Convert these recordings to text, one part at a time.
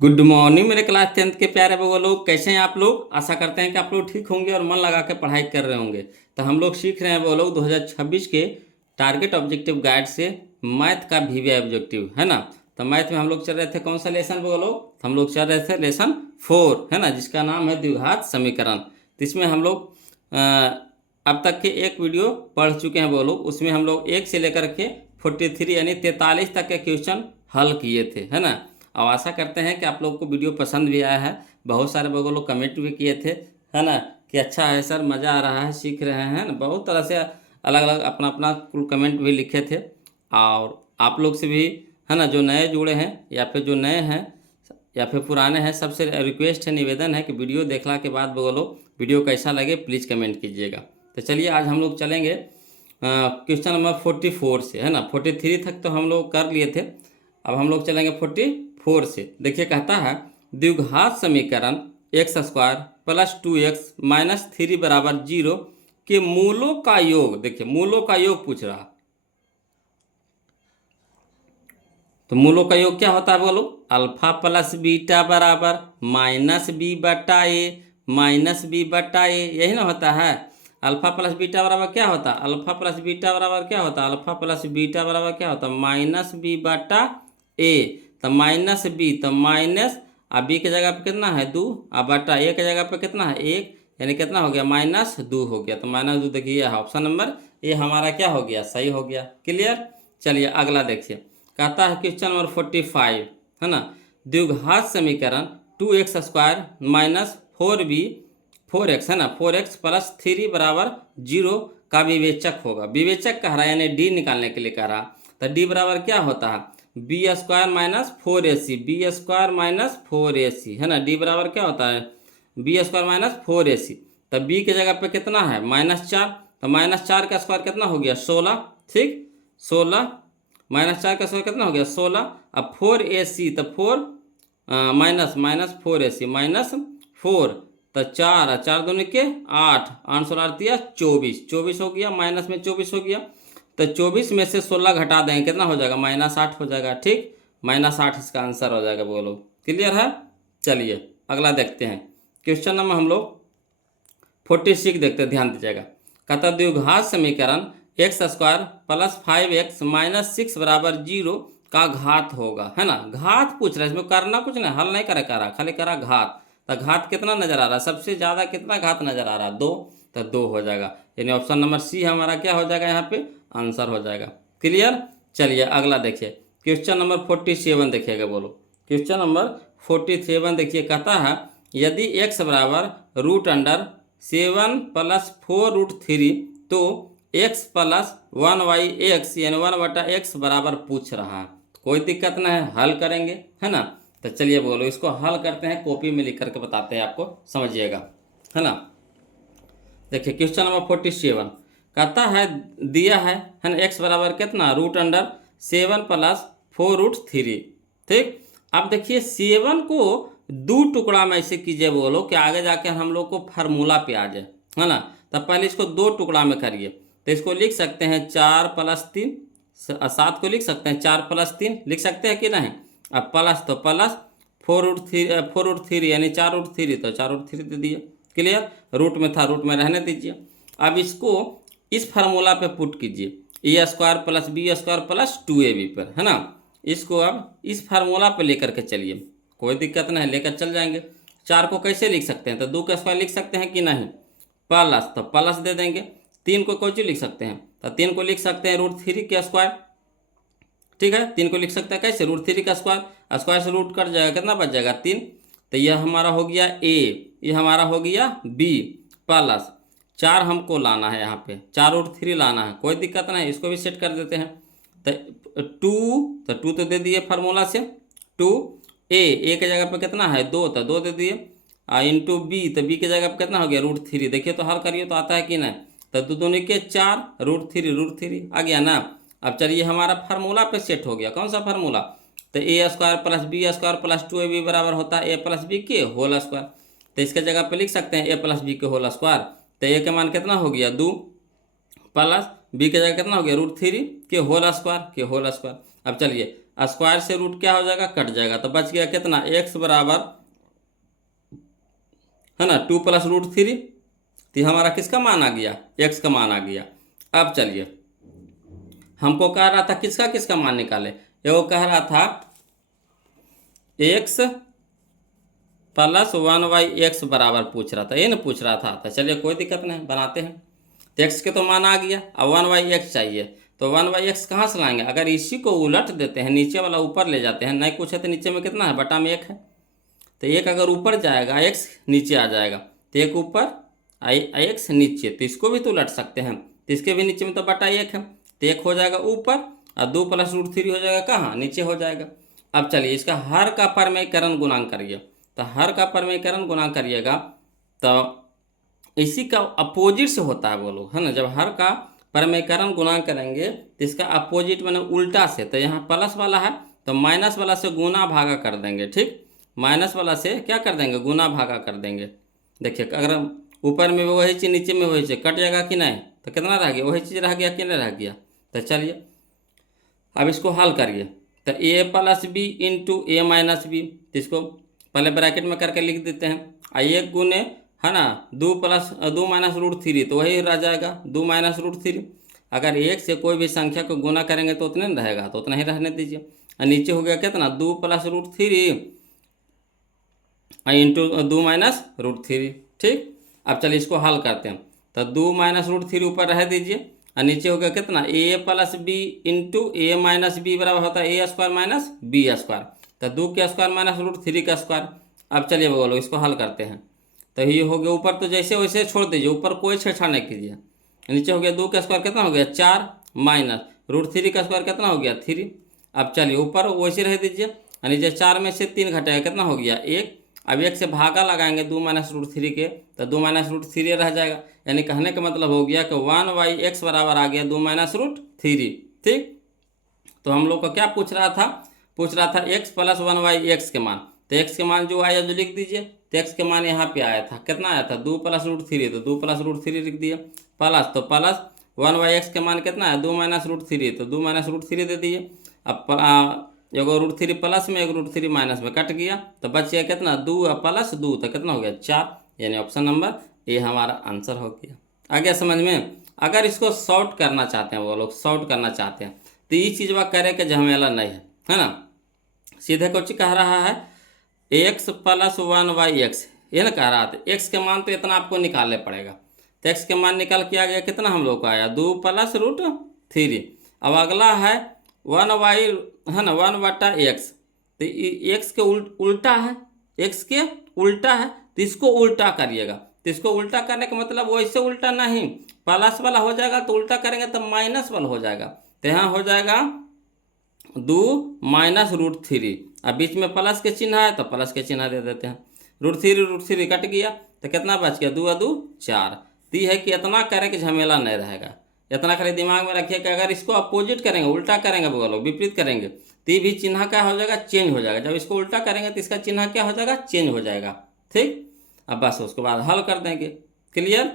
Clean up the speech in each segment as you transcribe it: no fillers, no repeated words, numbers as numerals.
Good morning मेरे class 10th के प्यारे बच्चों लोग, कैसे हैं आप लोग। आशा करते हैं कि आप लोग ठीक होंगे और मन लगा के पढ़ाई कर रहे होंगे। तो हम लोग सीख रहे हैं वो लोग 2026 के टारगेट ऑब्जेक्टिव गाइड से मैथ का वीवीआई ऑब्जेक्टिव, है ना। तो मैथ में हम लोग चल रहे थे कौन सा लेसन वो लोग, हम लोग चल रहे थे लेसन 4, है ना, जिसका नाम है द्विघात समीकरण। तो इसमें हम लोग अब तक के एक वीडियो पढ़ चुके हैं वो लोग, उसमें हम लोग 1 से लेकर के 43 यानी 43 तक के क्वेश्चन हल किए थे, है ना। और आशा करते हैं कि आप लोगों को वीडियो पसंद भी आया है। बहुत सारे लोग कमेंट भी किए थे, है ना, कि अच्छा है सर, मज़ा आ रहा है, सीख रहे हैं ना। बहुत तरह से अलग अलग अपना अपना कुल कमेंट भी लिखे थे। और आप लोग से भी, है ना, जो नए जुड़े हैं या फिर जो नए हैं या फिर पुराने हैं, सबसे रिक्वेस्ट है, निवेदन है कि वीडियो देखने के बाद बोलो वीडियो कैसा लगे, प्लीज़ कमेंट कीजिएगा। तो चलिए आज हम लोग चलेंगे क्वेश्चन नंबर 44 से, है ना। 43 तक तो हम लोग कर लिए थे, अब हम लोग चलेंगे 44 से। देखिए कहता है द्विघात समीकरण x² प्लस 2x माइनस 3 बराबर 0 के मूलों का योग। देखिए मूलों का योग पूछ रहा, तो मूलों का योग क्या होता है बोलो। अल्फा प्लस बीटा बराबर माइनस बी बटा ए माइनस बी बटा ए, यही ना होता है। अल्फा प्लस बीटा बराबर क्या होता है, अल्फा प्लस बीटा बराबर क्या होता है, अल्फा प्लस बीटा बराबर क्या होता है, माइनस बी बटा ए। तो माइनस बी, तो माइनस, अब बी के जगह पे कितना है 2, अब बटा ए के जगह पे कितना है 1, यानी कितना हो गया -2 हो गया। तो -2 देखिए ऑप्शन नंबर ए हमारा क्या हो गया, सही हो गया। क्लियर। चलिए अगला देखिए, कहता है क्वेश्चन नंबर 45, है ना। द्विघात समीकरण 2x² माइनस 4x, है ना, 4x प्लस 3 बराबर 0 का विवेचक होगा। विवेचक कह रहा है यानी डी निकालने के लिए कह रहा। तो डी बराबर क्या होता है, b² minus 4ac, b² minus 4ac, है ना। डी बराबर क्या होता है, b² माइनस 4ac। तो b के जगह पे कितना है -4, तो -4 का स्क्वायर कितना हो गया 16, ठीक 16, -4 का स्क्वायर कितना हो गया 16। अब 4ac, तो 4 माइनस 4ac माइनस 4, तो 4 4 दूनी के 8, 8 16 दिया 24, 24 हो गया, माइनस में 24 हो गया। तो 24 में से 16 घटा देंगे कितना हो जाएगा -8 हो जाएगा, ठीक, -8 इसका आंसर हो जाएगा बोलो। क्लियर है। चलिए अगला देखते हैं क्वेश्चन नंबर हम लोग 46 देखते हैं, ध्यान दीजिएगा। कहता द्विघात समीकरण x² प्लस 5x माइनस 6 बराबर 0 का घात होगा, है ना। घात पूछ रहा है, इसमें करना कुछ नहीं, हल नहीं करे करा, खाली करा घात। तो घात कितना नजर आ रहा है, सबसे ज़्यादा कितना घात नजर आ रहा है 2, तो 2 हो जाएगा, यानी ऑप्शन नंबर सी हमारा क्या हो जाएगा, यहाँ पे आंसर हो जाएगा। क्लियर। चलिए अगला देखिए क्वेश्चन नंबर 47 देखिएगा बोलो। क्वेश्चन नंबर 47 देखिए, कहता है यदि x बराबर √7 प्लस 4√3 तो x प्लस 1/x यानी 1/x बराबर पूछ रहा है। कोई दिक्कत नहीं है, हल करेंगे, है ना। तो चलिए बोलो इसको हल करते हैं, कॉपी में लिख करके बताते हैं आपको, समझिएगा, है ना। देखिए क्वेश्चन नंबर 47 कहता है दिया है ना, x बराबर कितना √7 प्लस 4√3, ठीक। अब देखिए 7 को 2 टुकड़ा में ऐसे कीजिए बोलो कि आगे जाके हम लोग को फार्मूला पे आ जाए, है ना। तब पहले इसको 2 टुकड़ा में करिए, तो इसको लिख सकते हैं 4 प्लस 3, 7 को लिख सकते हैं 4 प्लस 3 लिख सकते हैं कि नहीं। अब प्लस, तो प्लस 4√3 यानी 4√3, तो 4√3 दे दिए। क्लियर। रूट में था, रूट में रहने दीजिए। अब इसको इस फार्मूला पे पुट कीजिए, a² plus b² plus 2ab पर, है ना। इसको अब इस फार्मूला पे लेकर के चलिए, कोई दिक्कत नहीं, लेकर चल जाएंगे। 4 को कैसे लिख सकते हैं, तो 2 का स्क्वायर लिख सकते हैं कि नहीं, प्लस, तो प्लस दे देंगे। 3 को कोई चीज लिख सकते हैं, तो 3 को लिख सकते हैं √3 का स्क्वायर, ठीक है। 3 को लिख सकते हैं कैसे, √3 का स्क्वायर, स्क्वायर से रूट कट जाएगा, कितना बच जाएगा 3। तो यह हमारा हो गया a, ये हमारा हो गया b, प्लस 4 हमको लाना है, यहाँ पे 4√3 लाना है, कोई दिक्कत नहीं, इसको भी सेट कर देते हैं। तो 2 तो दे दिए फार्मूला से, 2 a के जगह पे कितना है 2, तो 2 दे दिए, इंटू b, तो b के जगह पे कितना हो गया √3। देखिए तो हल करिए तो आता है कि नहीं, तो 2 दूनी के 4, √3 आ गया ना। अब चलिए हमारा फार्मूला पे सेट हो गया, कौन सा फार्मूला, तो a² plus b² plus 2ab बराबर होता है a प्लस बी के होल स्क्वायर। तो इसके जगह पे लिख सकते हैं a प्लस बी के होल स्क्वायर। तो a के मान कितना हो गया 2, प्लस b के जगह कितना हो गया √3 के होल स्क्वायर। अब चलिए स्क्वायर से रूट क्या हो जाएगा, कट जाएगा, तो बच गया कितना, x बराबर है ना 2 प्लस रूट 3। तो हमारा किसका मान आ गया, x का मान आ गया। अब चलिए हमको कह रहा था किसका किसका मान निकाले, ये वो कह रहा था x प्लस 1/x बराबर पूछ रहा था, ये ना पूछ रहा था। तो चलिए कोई दिक्कत नहीं, बनाते हैं। तो x के तो मान आ गया, अब 1/x चाहिए, तो 1/x कहाँ से लाएंगे, अगर इसी को उलट देते हैं, नीचे वाला ऊपर ले जाते हैं, नहीं कुछ है तो नीचे में कितना है, बटा में 1 है, तो 1 अगर ऊपर जाएगा x नीचे आ जाएगा, तो 1 ऊपर x नीचे, तो इसको भी तो उलट सकते हैं, तो इसके भी नीचे में तो बटा 1 है, तो 1 हो जाएगा ऊपर और 2 प्लस रूट 3 हो जाएगा कहाँ, नीचे हो जाएगा। अब चलिए इसका हर का परमेयकरण गुणांक करिए, तो हर का परमेयकरण गुणांक करिएगा तो इसी का अपोजिट से होता है बोलो, है ना। जब हर का परमेयकरण गुणांक करेंगे तो इसका अपोजिट मैंने उल्टा से, तो यहाँ प्लस वाला है तो माइनस वाला से गुना भागा कर देंगे, ठीक, माइनस वाला से क्या कर देंगे, गुना भागा कर देंगे। देखिए अगर ऊपर में वही चीज़ नीचे में वही चीज़, कट जाएगा कि नहीं, तो कितना रह गया, वही चीज़ रह गया कि नहीं रह गया। तो चलिए अब इसको हल करिए, तो a plus b into a minus b, इसको पहले ब्रैकेट में करके लिख देते हैं, आ 1 गुने है ना 2 माइनस रूट 3, तो वही रह जाएगा 2 माइनस रूट 3। अगर 1 से कोई भी संख्या को गुना करेंगे तो उतने नहीं रहेगा, तो उतना ही रहने दीजिए। और नीचे हो गया कितना, 2 plus root 3 into 2 minus root 3, ठीक। अब चलिए इसको हल करते हैं, तो 2 माइनस रूट 3 ऊपर रह दीजिए और नीचे हो गया कितना, a plus b into a minus b बराबर होता है a square minus b square, तो 2 का स्क्वायर माइनस रूट 3 का स्क्वायर। अब चलिए बोलो इसको हल करते हैं, तो ये हो गया ऊपर तो जैसे वैसे छोड़ दीजिए, ऊपर कोई छेड़छाड़ नहीं कीजिए। नीचे हो गया 2 का स्क्वायर कितना हो गया 4 माइनस रूट 3 का स्क्वायर कितना हो गया 3। अब चलिए ऊपर वैसे रह दीजिए और नीचे 4 में से 3 घटाएगा कितना हो गया 1। अब 1 से भागा लगाएंगे 2 माइनस रूट 3 के, तो 2 माइनस रूट 3 रह जाएगा, यानी कहने का मतलब हो गया कि 1/x बराबर आ गया 2 माइनस रूट 3, ठीक। तो हम लोग को क्या पूछ रहा था x प्लस 1/x के मान, तो x के मान जो आया जो लिख दीजिए, तो x के मान यहाँ पे आया था, कितना आया था 2 प्लस रूट 3, तो 2 प्लस रूट 3 लिख दिए, प्लस तो प्लस 1/x के मान कितना है 2 माइनस रूट 3, तो 2 माइनस रूट 3 दे दिए। अब एगो रूट 3 प्लस में एक रूट 3 माइनस में कट गया, तो बच गया कितना 2 प्लस 2, तो कितना हो गया 4, यानी ऑप्शन नंबर ए हमारा आंसर हो गया। आ गया समझ में। अगर इसको शॉर्ट करना चाहते हैं, वो लोग शॉर्ट करना चाहते हैं, तो ये चीज़ वह करे के झमेला नहीं है ना, सीधे कुछ कह रहा है x प्लस 1/x, ये ना कह रहा था x के मान तो इतना आपको निकालने पड़ेगा, तो x के मान निकाल के आ गया कितना हम लोग को आया 2 प्लस रूट 3। अब अगला है 1/x, तो x के उल्टा है, x के उल्टा है, तो इसको उल्टा करिएगा, तो इसको उल्टा करने का मतलब वैसे उल्टा नहीं, प्लस वाला हो जाएगा तो उल्टा करेंगे तो माइनस वाला हो जाएगा, तो यहाँ हो जाएगा 2 माइनस रूट 3, अब बीच में प्लस के चिन्ह है तो प्लस के चिन्ह दे देते हैं, रूट 3 कट गया, तो कितना बच गया 2 और 2 4। तो है कि इतना करे कि झमेला नहीं रहेगा, इतना खाली दिमाग में रखिए कि अगर इसको अपोजिट करेंगे, उल्टा करेंगे, बोलो विपरीत करेंगे, तो ये भी चिन्ह क्या हो जाएगा चेंज हो जाएगा, जब इसको उल्टा करेंगे तो इसका चिन्ह क्या हो जाएगा चेंज हो जाएगा, ठीक। अब बस उसके बाद हल कर देंगे, क्लियर।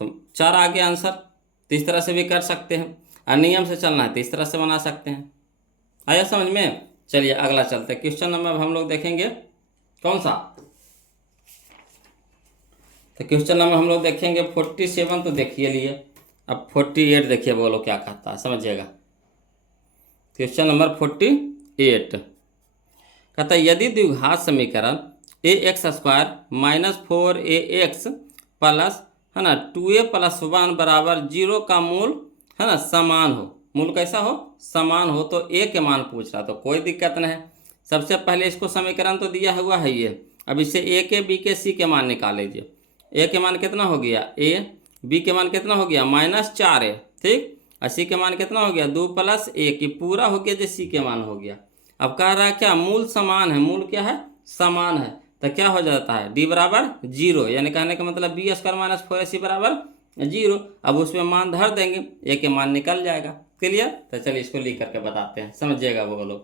तो 4 आ गया आंसर, तो इस तरह से भी कर सकते हैं, और नियम से चलना है तो इस तरह से बना सकते हैं। आया समझ में। चलिए अगला चलते हैं, क्वेश्चन नंबर हम लोग देखेंगे कौन सा, तो क्वेश्चन नंबर हम लोग देखेंगे 47, तो देखिए लिए, अब 48 देखिए बोलो क्या कहता है, समझिएगा। क्वेश्चन नंबर 48 कहता है यदि द्विघात समीकरण ax square minus 4ax plus है ना 2a प्लस 1 बराबर 0 का मूल है ना समान हो, मूल कैसा हो समान हो, तो a के मान पूछ रहा, तो कोई दिक्कत नहीं है। सबसे पहले इसको समीकरण तो दिया हुआ है ये, अब इससे a के b के c के मान निकाल लीजिए। a के मान कितना हो गया a, b के मान कितना हो गया -4a, ठीक, और c के मान कितना हो गया 2 प्लस a, की पूरा हो गया जो c के मान हो गया। अब कह रहा है क्या मूल समान है, मूल क्या है समान है, तो क्या हो जाता है d बराबर 0, यानी कहने का मतलब बी स्क्वायर माइनस 4ac बराबर 0। अब उसमें मान धर देंगे, a के मान निकल जाएगा, क्लियर। तो चलिए इसको लिख करके बताते हैं, समझिएगा वो लोग।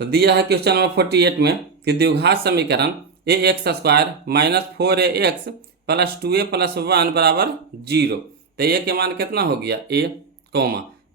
तो दिया है क्वेश्चन नंबर 48 में कि द्विघात समीकरण ax square minus 4ax plus 2a plus 1 बराबर 0, तो a के मान कितना हो गया a,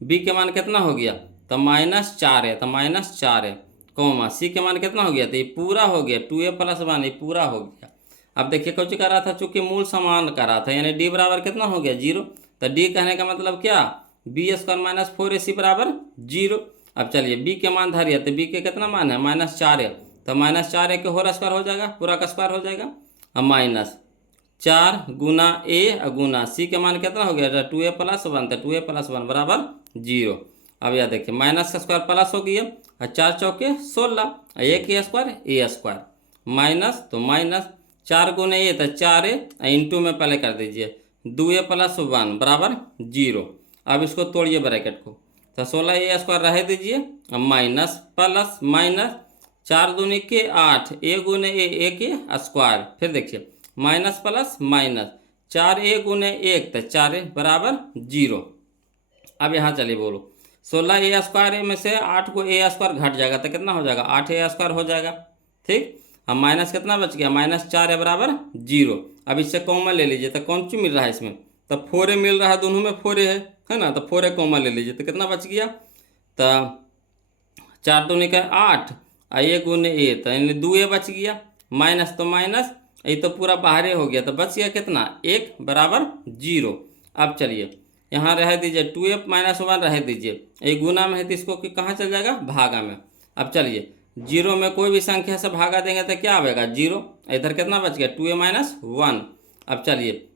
b के मान कितना हो गया तो -4 है, तो -4 है, कॉमा सी के मान कितना हो गया, तो ये पूरा हो गया 2a + 1, ये पूरा हो गया। अब देखिए कुछ कर रहा था, चूंकि मूल समान कर रहा था, यानी डी बराबर कितना हो गया 0। तो डी कहने का मतलब क्या, b² - 4ac बराबर 0। अब चलिए बी के मान धरिए, तो बी के कितना मान है -4 है, तो -4 के होल स्क्वायर हो जाएगा, पूरा का स्क्वायर हो जाएगा। अब -4 गुना ए गुना सी के मान कितना हो गया, 2a + 1, तो 2a + 1 बराबर 0। अब यह देखिए माइनस का स्क्वायर प्लस हो गया, और 4 चौके 16, एक के स्क्वायर ए स्क्वायर माइनस, तो -4 गुने ए, तो 4a, इंटू में पहले कर दीजिए 2a + 1 बराबर 0। अब इसको तोड़िए ब्रैकेट को, तो 16a² रह दीजिए, अब माइनस प्लस माइनस, 4 दूनी के 8, ए गुने ए के स्क्वायर, फिर देखिए माइनस प्लस माइनस, 4a गुने 1, तो 4a बराबर 0। अब यहाँ चलिए बोलो 16a² में से 8 को a² घट जाएगा, तो कितना हो जाएगा 8a² हो जाएगा, ठीक। अब माइनस कितना बच गया, -4 बराबर 0। अब इससे कॉमन ले लीजिए, तो कौन सी मिल रहा है इसमें, तो 4a मिल रहा है, दोनों में 4a है ना, तो 4a कॉमन ले लीजिए, तो कितना बच गया, तो 4 दूनी का 8, ए गुने ए, तो यानी 2a बच गया, माइनस तो माइनस, ये तो पूरा बाहर हो गया, तो बच गया कितना 1 बराबर 0। अब चलिए यहाँ रह दीजिए 2a - 1 रह दीजिए, ये गुना में है तो इसको कहाँ चल जाएगा, भागा में। अब चलिए 0 में कोई भी संख्या से भागा देंगे तो क्या आएगा 0, इधर कितना बच गया 2a - 1। अब चलिए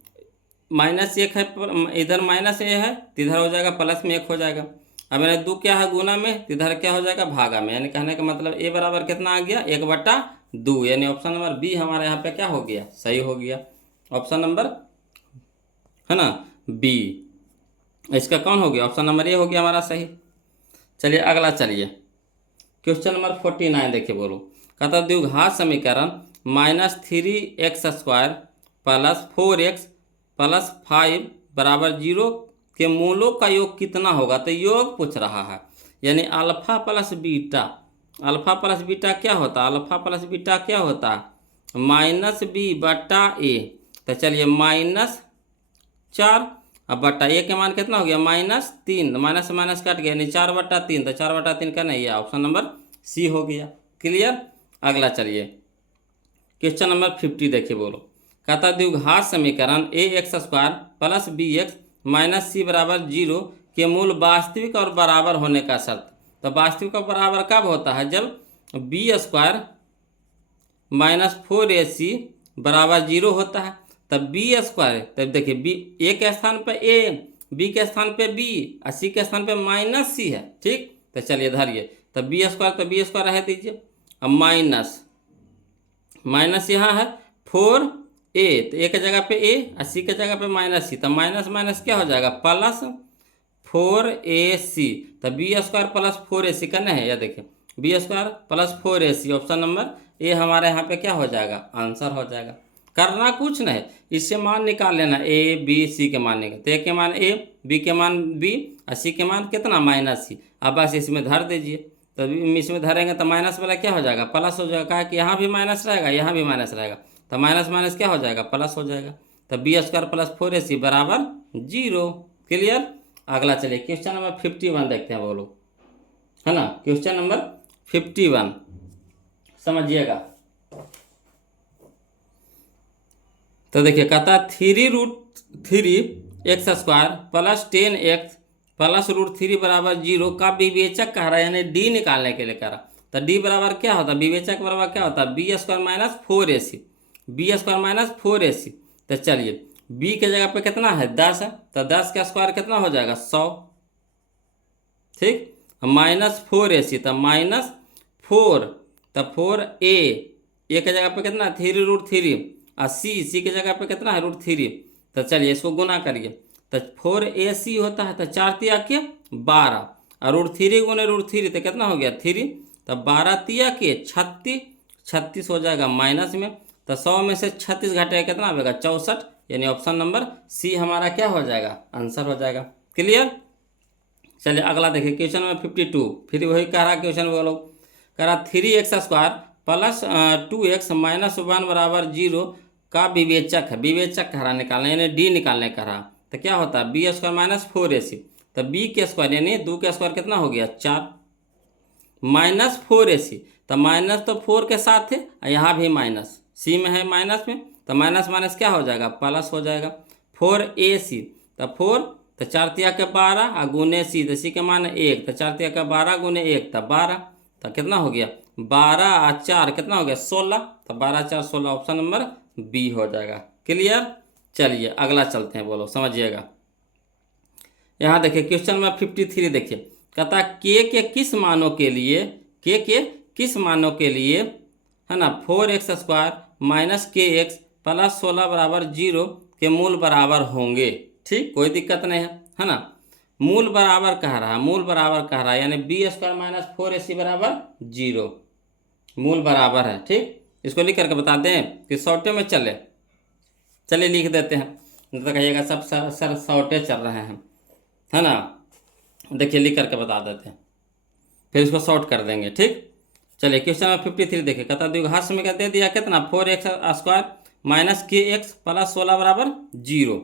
-1 है, इधर -a है, तो इधर हो जाएगा प्लस में 1 हो जाएगा। अब मैंने 2 क्या है गुना में, तो इधर क्या हो जाएगा भागा में, यानी कहने का मतलब a बराबर कितना आ गया 1/2, यानी ऑप्शन नंबर बी हमारे यहाँ पे क्या हो गया, सही हो गया, ऑप्शन नंबर है ना बी। इसका कौन हो गया, ऑप्शन नंबर ए हो गया हमारा सही। चलिए अगला, चलिए क्वेश्चन नंबर 49 देखिए बोलो, कहता द्विघात समीकरण -3x² + 4x + 5 बराबर 0 के मूलों का योग कितना होगा, तो योग पूछ रहा है, यानी alpha plus beta, alpha plus beta क्या होता है, अल्फा प्लस बीटा क्या होता है -b/a। तो चलिए -4, अब बट्टा ए के मान कितना हो गया -3, माइनस से माइनस कट गया, यानी 4/3, तो 4/3 का नहीं है, ऑप्शन नंबर सी हो गया, क्लियर। अगला चलिए क्वेश्चन नंबर 50 देखिए बोलो, कहता द्विघात समीकरण ax² + bx - c बराबर 0 के मूल वास्तविक और बराबर होने का शर्त। तो वास्तविक और बराबर कब होता है, जब b² - 4ac बराबर 0 होता है, तब b², तब देखिए बी ए के स्थान पर a, बी के स्थान पे b और सी के स्थान पे -c है, ठीक। तो चलिए धरिए, तो b² तो b² रह दीजिए, अब माइनस यहाँ है 4a, तो a के जगह पे a और c के जगह पे -c, तो माइनस माइनस क्या हो जाएगा प्लस 4ac, तो b² + 4ac करना है, या देखिए b² + 4ac, option number A हमारे यहाँ पे क्या हो जाएगा, आंसर हो जाएगा। करना कुछ नहीं, इससे मान निकाल लेना a b c के मान निकाल, तो a के मान a, b के मान b और c के मान कितना -c। अब बस इसमें धर दीजिए, तो इसमें धरेंगे तो माइनस वाला क्या हो जाएगा प्लस हो जाएगा, कहा कि यहाँ भी माइनस रहेगा, यहाँ भी माइनस रहेगा, तो माइनस माइनस क्या हो जाएगा प्लस हो जाएगा, तो b² + 4ac बराबर 0, क्लियर। अगला चलिए क्वेश्चन नंबर 51 देखते हैं बोलो, है ना, क्वेश्चन नंबर 51 समझिएगा। तो देखिए कहता 3√3x² + 10x + √3 बराबर 0 का विवेचक कह रहा है, यानी डी निकालने के लिए कह रहा। तो डी बराबर क्या होता है, विवेचक बराबर क्या होता है b² - 4ac, b² - 4ac। तो चलिए b के जगह पे कितना है 10 है, तो 10 का स्क्वायर कितना हो जाएगा 100, ठीक, -4ac, तो -4, तो 4a, ए के जगह पे कितना 3√3 और सी के जगह पे कितना है √3। तो चलिए इसको गुना करिए, तो 4ac होता है, तो 4 तिया के 12 और √3 गुने √3, तो कितना हो गया 3, तो 12 तिया के 36, 36 हो जाएगा माइनस में, तो 100 में से 36 घटेगा कितना आएगा 64, यानी ऑप्शन नंबर सी हमारा क्या हो जाएगा, आंसर हो जाएगा, क्लियर। चलिए अगला देखिए क्वेश्चन नंबर 52, फिर वही कह रहा क्वेश्चन बोलो, कह रहा 3x² + 2x - 1 बराबर 0 का विवेचक है, विवेचक कह रहा निकालना, यानी डी निकालने कह रहा। तो क्या होता है b² - 4ac, तो बी के स्क्वायर यानी 2 का स्क्वायर कितना हो गया 4, माइनस 4ac, तो माइनस तो 4 के साथ है, यहाँ भी माइनस सी में है माइनस में, तो माइनस माइनस क्या हो जाएगा प्लस हो जाएगा 4ac, तो 4 तो 4 तिया के 12 और गुने सी, तो सी के मान 1, तो 4 तिया के 12 गुने 1 तो 12, तो कितना हो गया 12 और 4 कितना हो गया 16, तो 12 4 16 ऑप्शन नंबर बी हो जाएगा। क्लियर। चलिए अगला चलते हैं, बोलो समझिएगा। यहाँ देखिए क्वेश्चन नंबर 53 देखिए, कहता के किस मानों के लिए, के किस मानों के लिए है ना 4x² माइनस के एक्स प्लस 16 बराबर 0 के मूल बराबर होंगे। ठीक, कोई दिक्कत नहीं है ना। मूल बराबर कह रहा है, मूल बराबर कह रहा है यानी b² माइनस 4ac बराबर 0, मूल बराबर है। ठीक, इसको लिख करके बता दें कि शॉर्टे में चले, चलिए लिख देते हैं, नहीं तो कहिएगा सब सर शॉर्टे चल रहे हैं, है ना। देखिए लिख करके बता देते हैं, फिर इसको शॉर्ट कर देंगे। ठीक, चलिए क्वेश्चन नंबर 53 देखिए, कहता द्विघात समीकरण दे दिया कितना 4x² माइनस के एक्स प्लस 16 बराबर 0,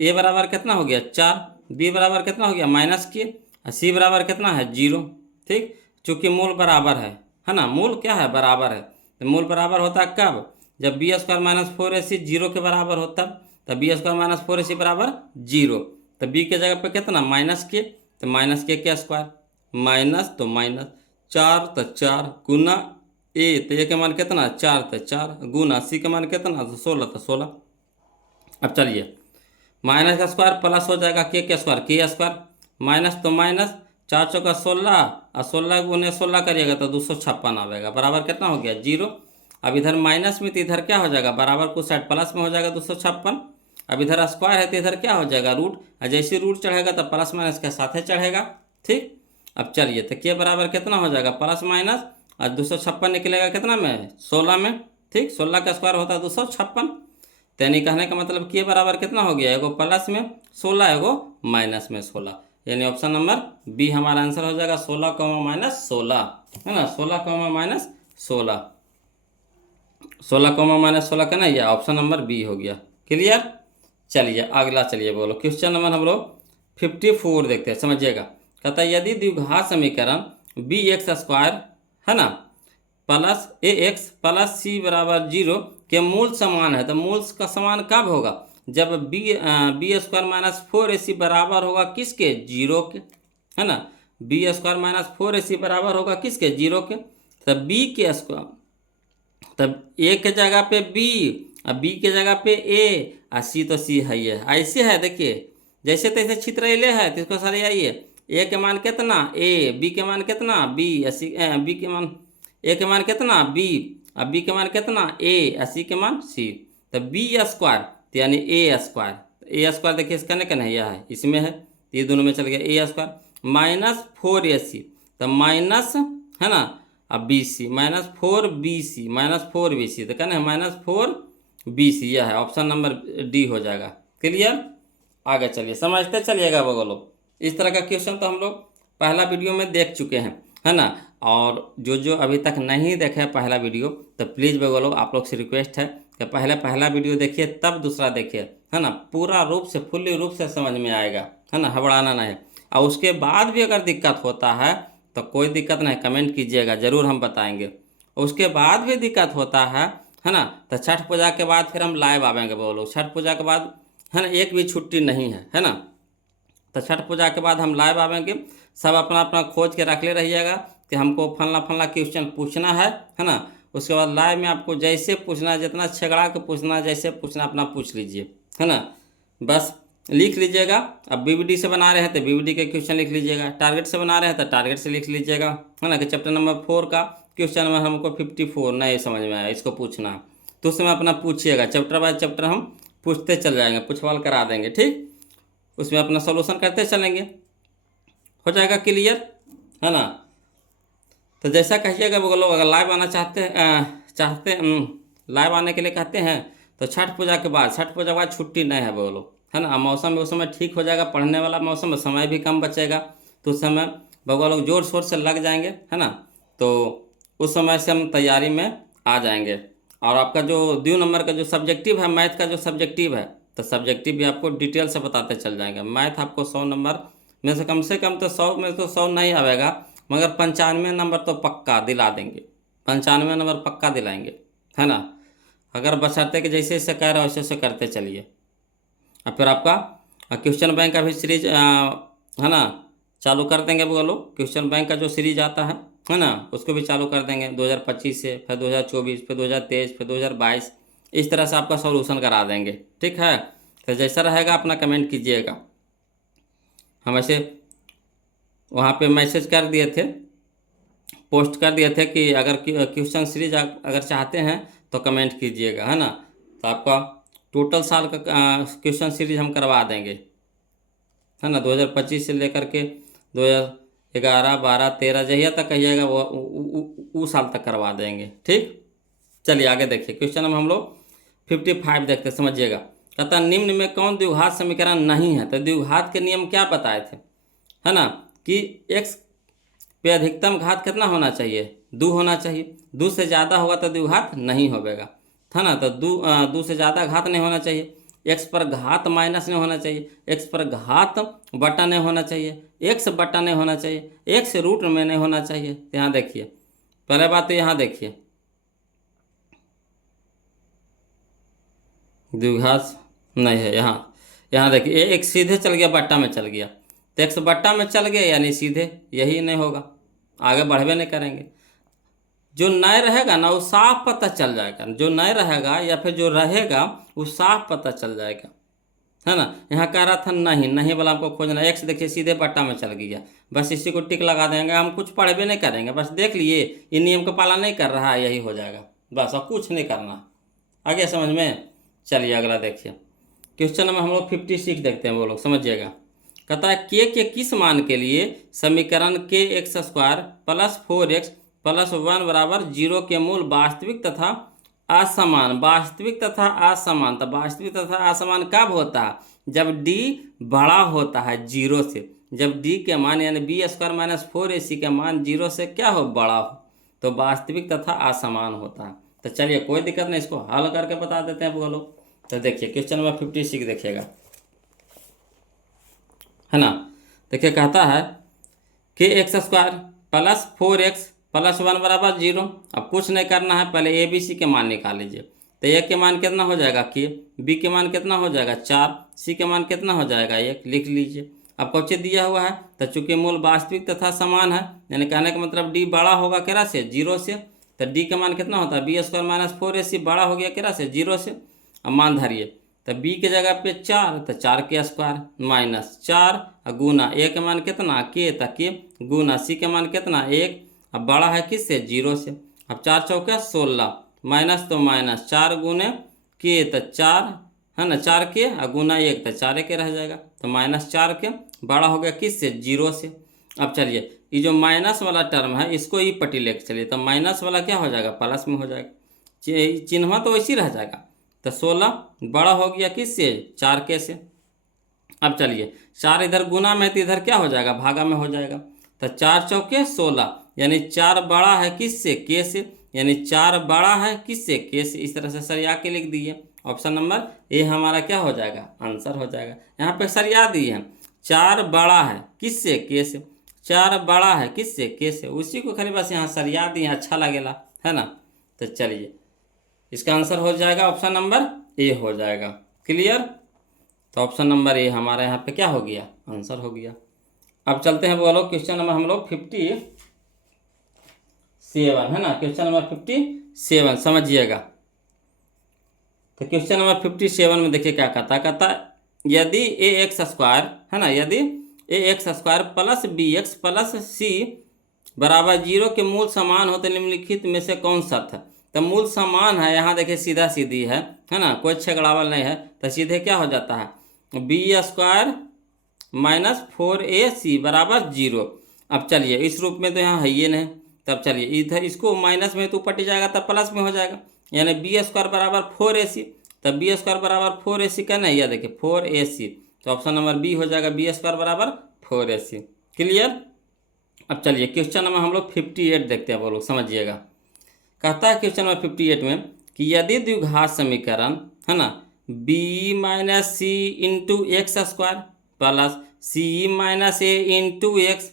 ए बराबर कितना हो गया 4, बी बराबर कितना हो गया माइनस के, सी बराबर कितना है 0। ठीक, चूँकि मूल बराबर है ना, मूल क्या है बराबर है, तो मूल बराबर होता है कब, जब b² माइनस 4ac 0 के बराबर होता, तो b² माइनस 4ac बराबर 0, तो b के जगह पे कितना माइनस के, तो माइनस के स्क्वायर, माइनस तो माइनस 4 तो 4 गुना ए, तो ए के मान कितना 4 तो 4 गुना सी के मान कितना तो 16 तो 16। अब चलिए माइनस का स्क्वायर प्लस हो जाएगा के स्क्वायर, के स्क्वायर माइनस तो माइनस 4 चौका 16 और 16 गुने 16 करिएगा तो 256 आएगा, बराबर कितना हो गया 0। अब इधर माइनस में तो इधर क्या हो जाएगा बराबर को साइड प्लस में हो जाएगा 256। अब इधर स्क्वायर है तो इधर क्या हो जाएगा रूट, और जैसे रूट चढ़ेगा तो प्लस माइनस के साथ ही चढ़ेगा। ठीक, अब चलिए तो के बराबर कितना हो जाएगा प्लस माइनस, और 256 निकलेगा कितना में 16 में। ठीक, 16 का स्क्वायर होता है 256, यानी कहने का मतलब के बराबर कितना हो गया, एगो प्लस में 16 एगो माइनस में 16, यानी ऑप्शन नंबर बी हमारा आंसर हो जाएगा 16 माइनस 16, है ना, 16 माइनस 16, 16 माइनस 16 का ना, यह ऑप्शन नंबर बी हो गया। क्लियर। चलिए अगला, चलिए बोलो क्वेश्चन नंबर हम लोग 54 देखते हैं, समझिएगा। कहता है यदि द्विघात समीकरण bx² है ना प्लस ax प्लस सी बराबर 0 के मूल समान है, तो मूल का समान कब होगा, जब b² माइनस 4ac बराबर होगा किसके 0 के, है ना, b² माइनस 4ac बराबर होगा किसके 0 के, तब b के स्क्वायर, तब a के जगह पे b और b के जगह पे a और c तो c है, ये ऐसे है। देखिए जैसे तैसे छितरैले है, तो इसको सारे आइए a के मान कितना a, b के मान कितना b, c b के मान a के मान कितना b और b के मान कितना a और c के मान c, तो b² तो यानी a², देखिए इसका नहीं है, यह है इसमें है, तो ये दोनों में चल गया a² माइनस 4ac, तो माइनस है ना, अब bc minus 4bc minus 4bc, तो कहना है माइनस 4bc, यह है ऑप्शन नंबर डी हो जाएगा। क्लियर। आगे चलिए समझते चलिएगा बगलो, इस तरह का क्वेश्चन तो हम लोग पहला वीडियो में देख चुके हैं, है ना, और जो अभी तक नहीं देखे पहला वीडियो तो प्लीज़ बगलो आप लोग से रिक्वेस्ट है कि पहला वीडियो देखिए तब दूसरा देखिए, है ना, पूरा रूप से फुल्ली रूप से समझ में आएगा, है ना, हबड़ाना नहीं। और उसके बाद भी अगर दिक्कत होता है तो कोई दिक्कत नहीं, कमेंट कीजिएगा, ज़रूर हम बताएंगे। उसके बाद भी दिक्कत होता है ना, तो छठ पूजा के बाद फिर हम लाइव आवेंगे बोलो, छठ पूजा के बाद है ना एक भी छुट्टी नहीं है ना, तो छठ पूजा के बाद हम लाइव आवेंगे। सब अपना अपना खोज के रख ले रहिएगा कि हमको फलना क्वेश्चन पूछना है ना, उसके बाद लाइव में आपको जैसे पूछना है, जितना छेगड़ा के पूछना है, जैसे पूछना अपना पूछ लीजिए, है ना, बस लिख लीजिएगा। अब बीवीडी से बना रहे हैं तो बीवीडी के क्वेश्चन लिख लीजिएगा, टारगेट से बना रहे हैं तो टारगेट से लिख लीजिएगा, है ना, कि चैप्टर नंबर 4 का क्वेश्चन नंबर हमको 54 नहीं समझ में आया, इसको पूछना है, तो उसमें अपना पूछिएगा, चैप्टर बाय चैप्टर हम पूछते चल जाएंगे, पूछवाल करा देंगे। ठीक, उसमें अपना सॉल्यूशन करते चलेंगे, हो जाएगा क्लियर, है ना। तो जैसा कहिएगा वो लोग अगर लाइव आना चाहते लाइव आने के लिए कहते हैं तो छठ पूजा के बाद छुट्टी नहीं है वो लोग, है ना। मौसम उस समय ठीक हो जाएगा, पढ़ने वाला मौसम, समय भी कम बचेगा, तो उस समय बगवा लोग जोर शोर से लग जाएंगे, है ना, तो उस समय से हम तैयारी में आ जाएंगे। और आपका जो 2 नंबर का जो सब्जेक्टिव है, मैथ का जो सब्जेक्टिव है, तो सब्जेक्टिव भी आपको डिटेल से बताते चल जाएंगे। मैथ आपको 100 नंबर में से कम तो 100 में तो 100 नहीं आएगा, मगर 95 नंबर तो पक्का दिला देंगे, 95 नंबर पक्का दिलाएंगे, है ना। अगर बशर्ते कि जैसे जैसे कह रहे हो वैसे वैसे करते चलिए। और फिर आपका क्वेश्चन बैंक का भी सीरीज है ना चालू कर देंगे। बोलो क्वेश्चन बैंक का जो सीरीज आता है ना, उसको भी चालू कर देंगे 2025 से, फिर 2024, फिर 2023, फिर 2022, इस तरह से आपका सॉल्यूशन करा देंगे। ठीक है, तो जैसा रहेगा अपना कमेंट कीजिएगा। हम ऐसे वहाँ पे मैसेज कर दिए थे, पोस्ट कर दिए थे कि अगर क्वेश्चन सीरीज अगर चाहते हैं तो कमेंट कीजिएगा, है ना। तो आपका टोटल साल का क्वेश्चन सीरीज हम करवा देंगे, है ना। 2025 से लेकर के 2011, 12, 13 जहिया तक कहिएगा वो साल तक करवा देंगे। ठीक, चलिए आगे देखिए। क्वेश्चन में हम लोग 55 देखते, समझिएगा। कहता निम्न में कौन द्विघात समीकरण नहीं है। तो द्विघात के नियम क्या बताए थे, है ना, कि x पे अधिकतम घात कितना होना चाहिए, 2 होना चाहिए। 2 से ज़्यादा होगा तो द्विघात नहीं होगा, है ना। तो 2 से ज़्यादा घात नहीं होना चाहिए, x पर घात माइनस नहीं होना चाहिए, x पर घात बटा नहीं होना चाहिए, x बटा नहीं होना चाहिए, x रूट में नहीं होना चाहिए। तो यहाँ देखिए, पहले बात तो यहाँ देखिए द्विघात नहीं है। यहाँ देखिए एक सीधे चल गया, बट्टा में चल गया, तो x बट्टा में चल गया यानी सीधे, यही नहीं होगा, आगे बढ़वे नहीं करेंगे। जो नए रहेगा ना वो साफ पता चल जाएगा, जो नए रहेगा या फिर जो रहेगा वो साफ पता चल जाएगा, है ना। यहाँ कह रहा था नहीं वाला हमको खोजना। x देखिए सीधे बट्टा में चल गया, बस इसी को टिक लगा देंगे, हम कुछ पढ़वे नहीं करेंगे, बस देख लिए ये नियम का पालन नहीं कर रहा है, यही हो जाएगा बस, और कुछ नहीं करना। आगे समझ में। चलिए अगला देखिए। क्वेश्चन में हम लोग 56 देखते हैं, वो लोग समझिएगा। कहता है के किस मान के लिए समीकरण kx² प्लस 4x प्लस 1 बराबर 0 के मूल वास्तविक तथा असमान। वास्तविक तथा असमान, तो वास्तविक तथा असमान कब होता है, जब d बड़ा होता है 0 से। जब d के मान यानी b² माइनस 4ac के मान 0 से क्या हो, बड़ा हो, तो वास्तविक तथा असमान होता है। तो चलिए कोई दिक्कत नहीं, इसको हल करके बता देते हैं बोलो। तो देखिए क्वेश्चन नंबर 56 देखिएगा, है ना। देखिए कहता है kx² प्लस 4x प्लस 1 बराबर 0। अब कुछ नहीं करना है, पहले ए बी सी के मान निकाल लीजिए। तो ए के मान कितना हो जाएगा k, बी के मान कितना हो जाएगा 4, सी के मान कितना हो जाएगा 1, लिख लीजिए। अब क्वेश्चन दिया हुआ है, तो चूंकि मूल वास्तविक तथा समान है, यानी कहने का मतलब d बड़ा होगा केरा से, 0 से। तो d का मान कितना होता है b² माइनस 4ac, बड़ा हो गया केरा से, 0 से। अब मान धरिए, तो b के जगह पे 4, तो 4 के स्क्वायर माइनस 4 गुना a के मान कितना k, तो k गुना c के मान कितना 1। अब बड़ा है किससे, 0 से। अब 4 चौके 16 माइनस तो माइनस 4 गुने के, तो 4 है ना, 4 के गुना 1 तो 4 के रह जाएगा, तो माइनस 4 के बड़ा हो गया किससे, 0 से। अब चलिए ये जो माइनस वाला टर्म है इसको ही पट्टी लेकर चलिए, तो माइनस वाला क्या हो जाएगा, प्लस में हो जाएगा, चिन्ह तो वैसी रह जाएगा। तो 16 बड़ा हो गया किससे, 4 के से। अब चलिए 4 इधर गुना में तो इधर क्या हो जाएगा, भागा में हो जाएगा। तो 4 चौके 16 यानी 4 बड़ा है किससे, के से, यानी 4 बड़ा है किससे, के से। इस तरह से सरिया के लिख दिए। ऑप्शन नंबर ए हमारा क्या हो जाएगा, आंसर हो जाएगा। यहाँ पे सरिया दिए हैं, 4 बड़ा है किससे, के से, 4 बड़ा है किससे, के से, उसी को खाली बस यहाँ सरिया दिए, अच्छा लगेगा, है ना। तो चलिए इसका आंसर हो जाएगा ऑप्शन नंबर ए हो जाएगा। क्लियर। तो ऑप्शन नंबर ए हमारे यहाँ पे क्या हो गया, आंसर हो गया। अब चलते हैं बोलो क्वेश्चन नंबर हम लोग 57, है ना। क्वेश्चन नंबर 57 समझिएगा। तो क्वेश्चन नंबर 57 में देखिए क्या कहता है यदि ax² है ना, यदि ax² plus bx plus c बराबर 0 के मूल समान हो तो निम्नलिखित में से कौन सा था। तो मूल समान है, यहाँ देखिए सीधा सीधी है ना, कोई छगड़ावल नहीं है, तो सीधे क्या हो जाता है, b² माइनस 4ac बराबर 0। अब चलिए इस रूप में तो यहाँ है ये नहीं, तब चलिए इधर इसको माइनस में तो ऊपर जाएगा तब प्लस में हो जाएगा, यानी b² बराबर 4ac। तब b² बराबर 4ac का नहीं, यह देखिए 4ac, तो ऑप्शन नंबर बी हो जाएगा, b² बराबर 4ac। क्लियर। अब चलिए क्वेश्चन नंबर हम लोग 58 देखते हैं, वो लोग समझिएगा। कहता है क्वेश्चन नंबर 58 में कि यदि द्विघात समीकरण है ना b माइनस सी इंटू x² प्लस सी माइनस ए इंटू एक्स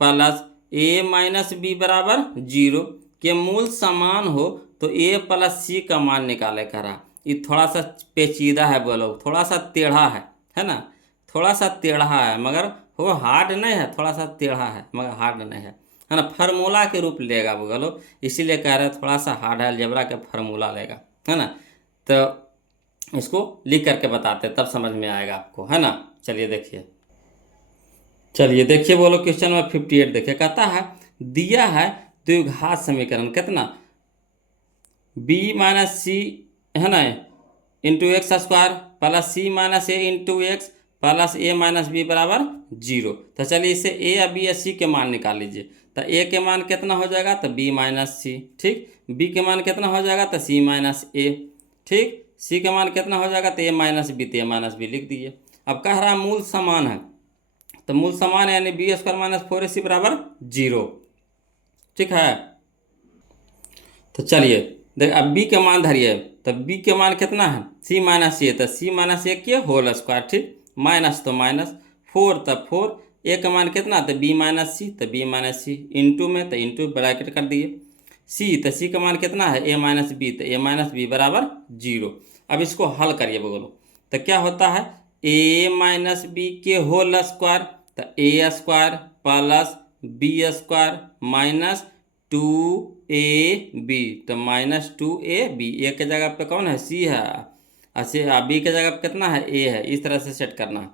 प्लस ए माइनस बी बराबर 0 के मूल समान हो तो ए प्लस सी का मान निकाले करा। ये थोड़ा सा पेचीदा है बोलो, थोड़ा सा टेढ़ा है ना, थोड़ा सा टेढ़ा है, मगर वो हार्ड नहीं है, थोड़ा सा टेढ़ा है मगर हार्ड नहीं है ना। फार्मूला के रूप लेगा बोलो, इसीलिए कह रहे हैं थोड़ा सा हार्ड है, अलजेब्रा के फार्मूला लेगा, है ना। तो इसको लिख करके बताते तब समझ में आएगा आपको, है ना। चलिए देखिए बोलो क्वेश्चन नंबर 58 देखिए, कहता है दिया है द्विघात समीकरण कितना b माइनस सी, है ना, इंटू एक्स स्क्वायर प्लस सी माइनस ए इंटू एक्स प्लस ए माइनस बी बराबर 0। तो चलिए इसे ए या बी या सी के मान निकाल लीजिए। तो ए के मान कितना हो जाएगा, तो बी माइनस सी, ठीक। बी के मान कितना हो जाएगा, तो सी माइनस ए, ठीक। सी के मान कितना हो जाएगा, तो ए माइनस बी, तो ए माइनस बी लिख दीजिए। अब कह रहा है मूल समान है, तो मूल समान है यानी बी स्क्वायर माइनस 4ac बराबर 0, ठीक है। तो चलिए देख, अब बी के मान धरिए, तो बी के मान कितना है, सी माइनस ए, तो सी माइनस ए के होल स्क्वायर, ठीक। माइनस तो माइनस 4, तो 4, ए का मान कितना, तो बी माइनस सी, तो बी माइनस सी, इंटू में तो इंटू ब्रैकेट कर दिए। सी, तो सी का मान कितना है, ए माइनस बी, तो ए माइनस बी बराबर 0। अब इसको हल करिए बोलो, तो क्या होता है, ए माइनस बी के होल स्क्वायर, तो ए square plus B square minus 2ab, तो माइनस 2ab, ए के जगह पे कौन है, सी है, अच्छा बी के जगह पे कितना है, ए है। इस तरह से सेट करना है।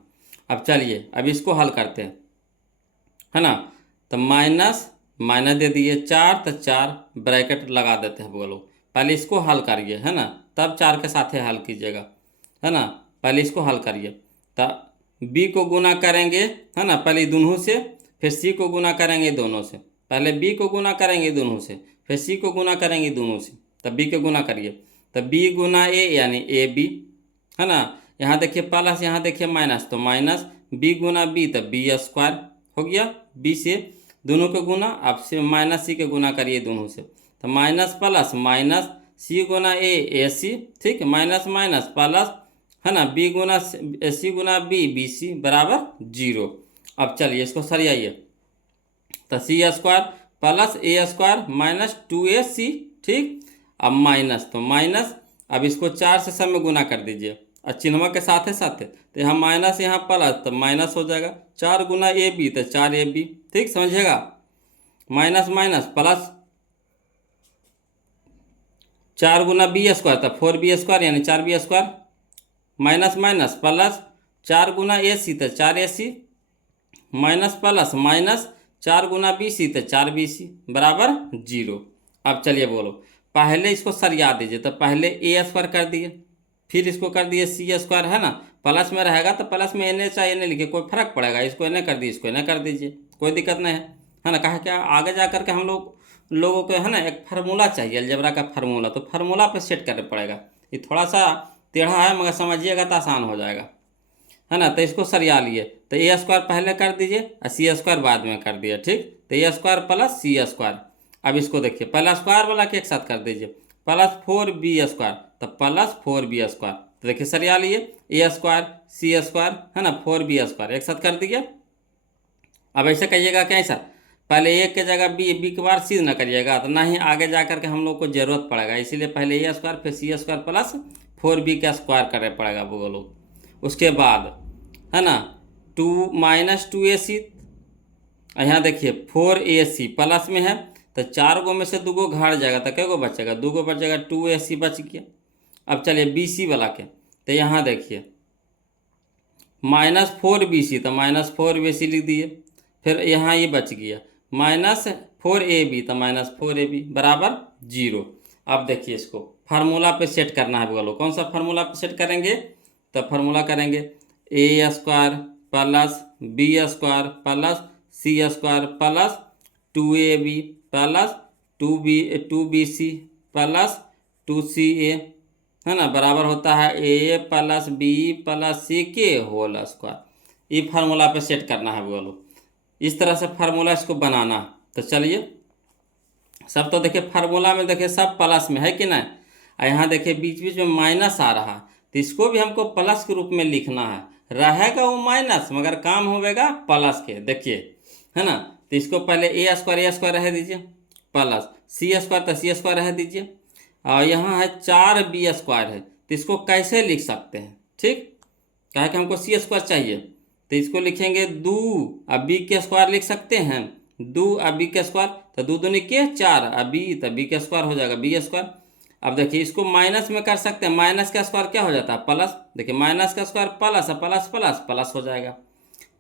अब चलिए अब इसको हल करते हैं, है ना। तो माइनस माइनस दे दिए 4, तो 4 ब्रैकेट लगा देते हैं बोलो। पहले इसको हल करिए, है ना, तब 4 के साथ हल कीजिएगा, है ना। पहले इसको हल करिए, तो बी को गुना करेंगे, है ना, पहले दोनों से, फिर सी को गुना करेंगे दोनों से। पहले बी को गुना करेंगे दोनों से, फिर सी को गुना करेंगे दोनों से, तब बी को गुना करिए। तो बी गुना ए यानी ए बी, है ना। यहाँ देखिए प्लस, यहाँ देखिए माइनस, तो माइनस बी गुना बी, तो बी स्क्वायर हो गया। बी से दोनों के गुना, अब से माइनस सी के गुना करिए दोनों से, तो माइनस प्लस माइनस सी गुना ए सी, ठीक, माइनस माइनस प्लस, है ना, बी गुना सी गुना बी सी बराबर 0। अब चलिए इसको सरियाइए, तो सी स्क्वायर प्लस ए स्क्वायर माइनस 2ac, ठीक। अब माइनस तो माइनस, अब इसको 4 से सब में गुना कर दीजिए, और चिन्हवा के साथ है साथ है, तो यहाँ माइनस यहाँ प्लस, तो माइनस हो जाएगा 4 गुना ए बी, तो 4ab, ठीक, समझिएगा। माइनस माइनस प्लस 4 गुना बी स्क्वायर, तो 4b स्क्वायर यानी 4b square, minus minus plus 4 गुना ए सी, तो 4ac, माइनस प्लस माइनस 4 गुना बी सी, तो 4bc बराबर 0। अब चलिए बोलो, पहले इसको सरिया दीजिए, तो पहले ए स्क्वायर कर दिए, फिर इसको कर दिए सी स्क्वायर, है ना। प्लस में रहेगा तो प्लस में एन चाहे एन लिखिए, कोई फर्क पड़ेगा, इसको एन कर दिए, इसको एन कर दीजिए, कोई दिक्कत नहीं है ना। कहा क्या आगे जा करके हम लोगों को, है ना, एक फार्मूला चाहिए, अलजेब्रा का फार्मूला, तो फार्मूला पे सेट करना पड़ेगा। ये थोड़ा सा टेढ़ा है मगर समझिएगा तो आसान हो जाएगा, है ना। तो इसको सरिया लिए, तो ए स्क्वायर पहले कर दीजिए और सी स्क्वायर बाद में कर दिया, ठीक। तो ए स्क्वायर प्लस सी स्क्वायर, अब इसको देखिए पहला स्क्वायर वाला के एक साथ कर दीजिए, प्लस 4b स्क्वायर, तो प्लस 4b स्क्वायर, तो देखिए सरिया लिए, ए स्क्वायर सी स्क्वायर, है ना, 4b स्क्वायर एक साथ कर दिया। अब ऐसे कहिएगा कैसा, पहले ए के जगह बी के बार सी ना करिएगा, तो ना ही आगे जा करके हम लोग को जरूरत पड़ेगा, इसीलिए पहले ए स्क्वायर फिर सी स्क्वायर प्लस 4b का स्क्वायर करना पड़ेगा वो लोग। उसके बाद, है ना, 2 माइनस 2ac, यहाँ देखिए 4ac प्लस में है, तो 4 गो में से 2 गो घट जाएगा, तो कै गो बचेगा, 2 गो बचेगा, 2ac बच गया। अब चलिए bc वाला के, तो यहाँ देखिए माइनस 4bc, तो माइनस 4bc लिख दिए, फिर यहाँ ये बच गया माइनस 4ab, तो माइनस 4ab बराबर 0। अब देखिए इसको फार्मूला पे सेट करना है बोलो, कौन सा फार्मूला पे सेट करेंगे, तो फार्मूला करेंगे A square plus B square plus C square plus 2ab plus 2bc plus 2ca, है ना, बराबर होता है A plus B plus C के होल स्क्वायर। ये फार्मूला पे सेट करना है बोलो, इस तरह से फार्मूला इसको बनाना। तो चलिए सब, तो देखिए फार्मूला में देखिए सब प्लस में है कि नहीं, यहाँ देखिए बीच बीच में माइनस आ रहा है, तो इसको भी हमको प्लस के रूप में लिखना है, रहेगा वो माइनस मगर काम होगा प्लस के, देखिए है ना। तो इसको पहले ए स्क्वायर रह दीजिए प्लस सी स्क्वायर तो सी स्क्वायर रह दीजिए, और यहाँ है 4b² है, तो इसको कैसे लिख सकते हैं, ठीक, कहा कि हमको सी स्क्वायर चाहिए, तो इसको लिखेंगे 2 अब बी के स्क्वायर लिख सकते हैं, 2 अब बी के स्क्वायर, तो 2 दूनी के 4 अब बी, तो बी के स्क्वायर हो जाएगा बी स्क्वायर। अब देखिए इसको माइनस में कर सकते हैं, माइनस का स्क्वायर क्या हो जाता है प्लस, देखिए माइनस का square plus plus plus plus हो जाएगा।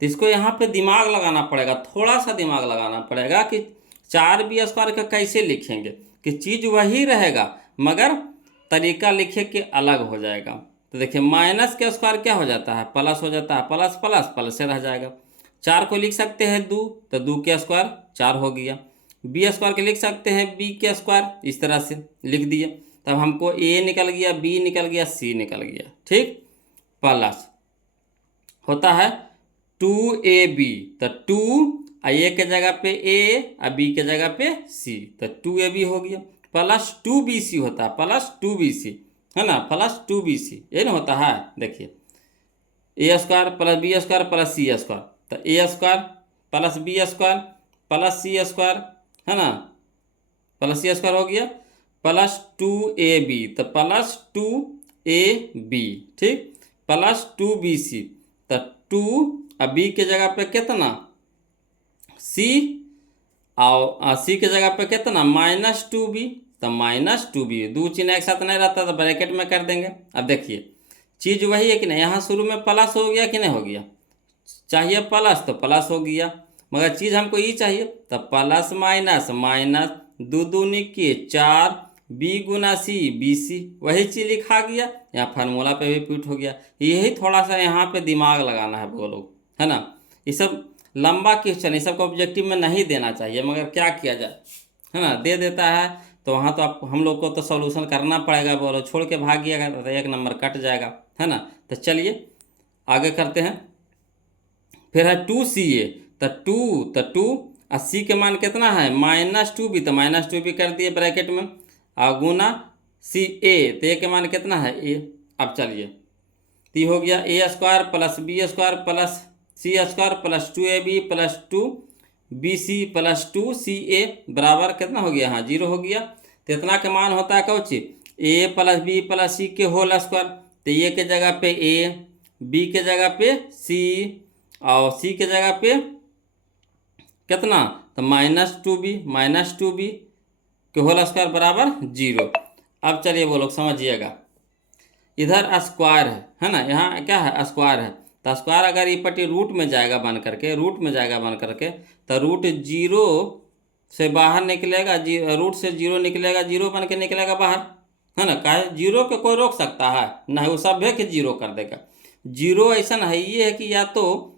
तो इसको यहाँ पे दिमाग लगाना पड़ेगा, थोड़ा सा दिमाग लगाना पड़ेगा कि 4b² का कैसे लिखेंगे, कि चीज़ वही रहेगा मगर तरीका लिखे के अलग हो जाएगा। तो देखिए माइनस के स्क्वायर क्या हो जाता है प्लस हो जाता है, प्लस प्लस प्लस से रह जाएगा। 4 को लिख सकते हैं 2, तो 2 के स्क्वायर 4 हो गया। b² के लिख सकते हैं b के स्क्वायर, इस तरह से लिख दिए, तब हमको a निकल गया, b निकल गया, c निकल गया, ठीक, प्लस होता है 2ab, तो 2 a के जगह पे a और b के जगह पे c, तो 2ab हो गया, प्लस 2bc होता है, प्लस 2bc है ना, प्लस 2bc ये ना होता है। देखिए a² plus b² plus c², तो a² plus b² plus c² है ना, प्लस c² हो गया, प्लस 2ab, तो प्लस 2ab, ठीक, प्लस 2bc, तो 2 अब b के जगह पे कितना c, और c के जगह पे कितना माइनस 2b, तो माइनस 2b, 2 चिन्ह एक साथ नहीं रहता तो ब्रैकेट में कर देंगे। अब देखिए चीज़ वही है कि नहीं, यहाँ शुरू में प्लस हो गया कि नहीं हो गया, चाहिए प्लस तो प्लस हो गया, मगर चीज़ हमको ये चाहिए, तो प्लस माइनस माइनस 2 दूनी के 4 b गुना c bc, वही चीज़ लिखा गया, यहाँ फार्मूला पे भी पुट हो गया। यही थोड़ा सा यहाँ पे दिमाग लगाना है वो लोग, है ना। ये सब लंबा क्वेश्चन, ये सबको ऑब्जेक्टिव में नहीं देना चाहिए मगर क्या किया जाए, है ना, दे देता है तो वहाँ तो आप हम लोग को तो सॉल्यूशन करना पड़ेगा, बोलो छोड़ के भाग गया तो 1 नंबर कट जाएगा, है ना। तो चलिए आगे करते हैं। फिर है 2ca, तो 2 और c के मान कितना है माइनस 2b, तो माइनस 2b कर दिए ब्रैकेट में, और गुना ca, तो a के मान कितना है a। अब चलिए तो हो गया a² plus b² plus c² plus 2ab plus 2bc plus 2ca बराबर कितना हो गया, हाँ 0 हो गया। तो इतना के मान होता है कौन सी a plus b plus c के होल स्क्वायर, तो a के जगह पे a, b के जगह पे c और c के जगह पे कितना, तो माइनस 2b के होल स्क्वायर बराबर 0। अब चलिए वो लोग समझिएगा, इधर स्क्वायर है ना, यहाँ क्या है स्क्वायर है, तो स्क्वायर अगर ये पट्टी रूट में जाएगा बन करके, तो रूट 0 से बाहर निकलेगा, रूट से 0 निकलेगा, 0 बन के निकलेगा बाहर, है ना। काहे 0 के कोई रोक सकता है ना, वो सब है कि 0 कर देगा। 0 ऐसा है ये है कि या तो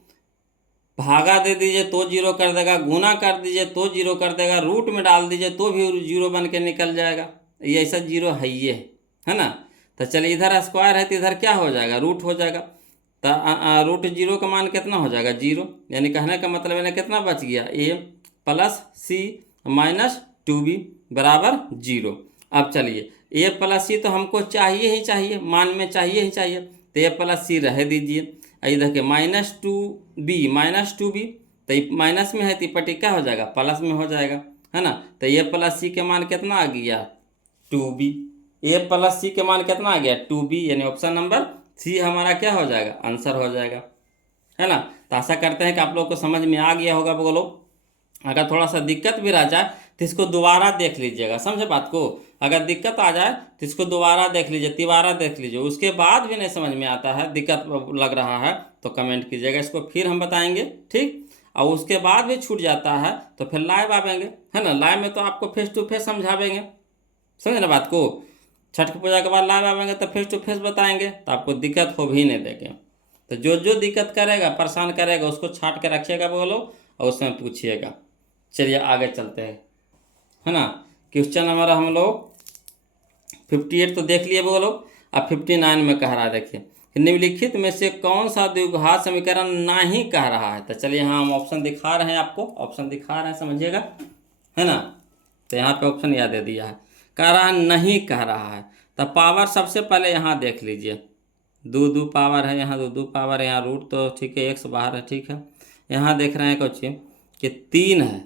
भागा दे दीजिए तो 0 कर देगा, गुना कर दीजिए तो 0 कर देगा, रूट में डाल दीजिए तो भी 0 बन के निकल जाएगा, ये ऐसा 0 है ये है ना। तो चलिए इधर स्क्वायर है तो इधर क्या हो जाएगा रूट हो जाएगा, तो रूट 0 का मान कितना हो जाएगा 0, यानी कहने का मतलब इन्हें कितना बच गया a plus c minus 2b बराबर 0। अब चलिए a प्लस c तो हमको चाहिए ही चाहिए, मान में चाहिए ही चाहिए, तो a प्लस c रह दीजिए, इधर के माइनस 2b, तो माइनस में है तो पट्टी क्या हो जाएगा प्लस में हो जाएगा, है ना। तो a प्लस c के मान कितना आ गया 2b, a प्लस c के मान कितना आ गया 2b, यानी ऑप्शन नंबर सी हमारा क्या हो जाएगा आंसर हो जाएगा, है ना। तो आशा करते हैं कि आप लोग को समझ में आ गया होगा। बोलो अगर थोड़ा सा दिक्कत भी रह जाए तो इसको दोबारा देख लीजिएगा, समझे बात को। अगर दिक्कत आ जाए तो इसको दोबारा देख लीजिए, तिबारा देख लीजिए, उसके बाद भी नहीं समझ में आता है, दिक्कत लग रहा है तो कमेंट कीजिएगा, इसको फिर हम बताएंगे, ठीक। और उसके बाद भी छूट जाता है तो फिर लाइव आवेंगे, है ना। लाइव में तो आपको फेस टू फेस समझावेंगे, समझे ना बात को। छठ की पूजा के बाद लाइव आवेंगे तो फेस टू फेस बताएंगे, तो आपको दिक्कत हो भी नहीं देंगे। तो जो दिक्कत करेगा परेशान करेगा उसको छाट के रखिएगा बोलो, और उसमें पूछिएगा। चलिए आगे चलते हैं, है ना। क्वेश्चन हमारा हम लोग 58 तो देख लिए बोलो, अब 59 में कह रहा है, देखिए निम्नलिखित में से कौन सा द्विघात समीकरण नहीं कह रहा है। तो चलिए यहाँ हम ऑप्शन दिखा रहे हैं, आपको ऑप्शन दिखा रहे हैं, समझिएगा, है ना। तो यहाँ पे ऑप्शन याद दे दिया है, कह रहा है नहीं कह रहा है। तो पावर सबसे पहले यहाँ देख लीजिए, दो दो पावर है, यहाँ दो दो पावर है, यहाँ रूट तो ठीक है, एक्स बाहर है, ठीक है। यहाँ देख रहे हैं कुछ कि 3 है,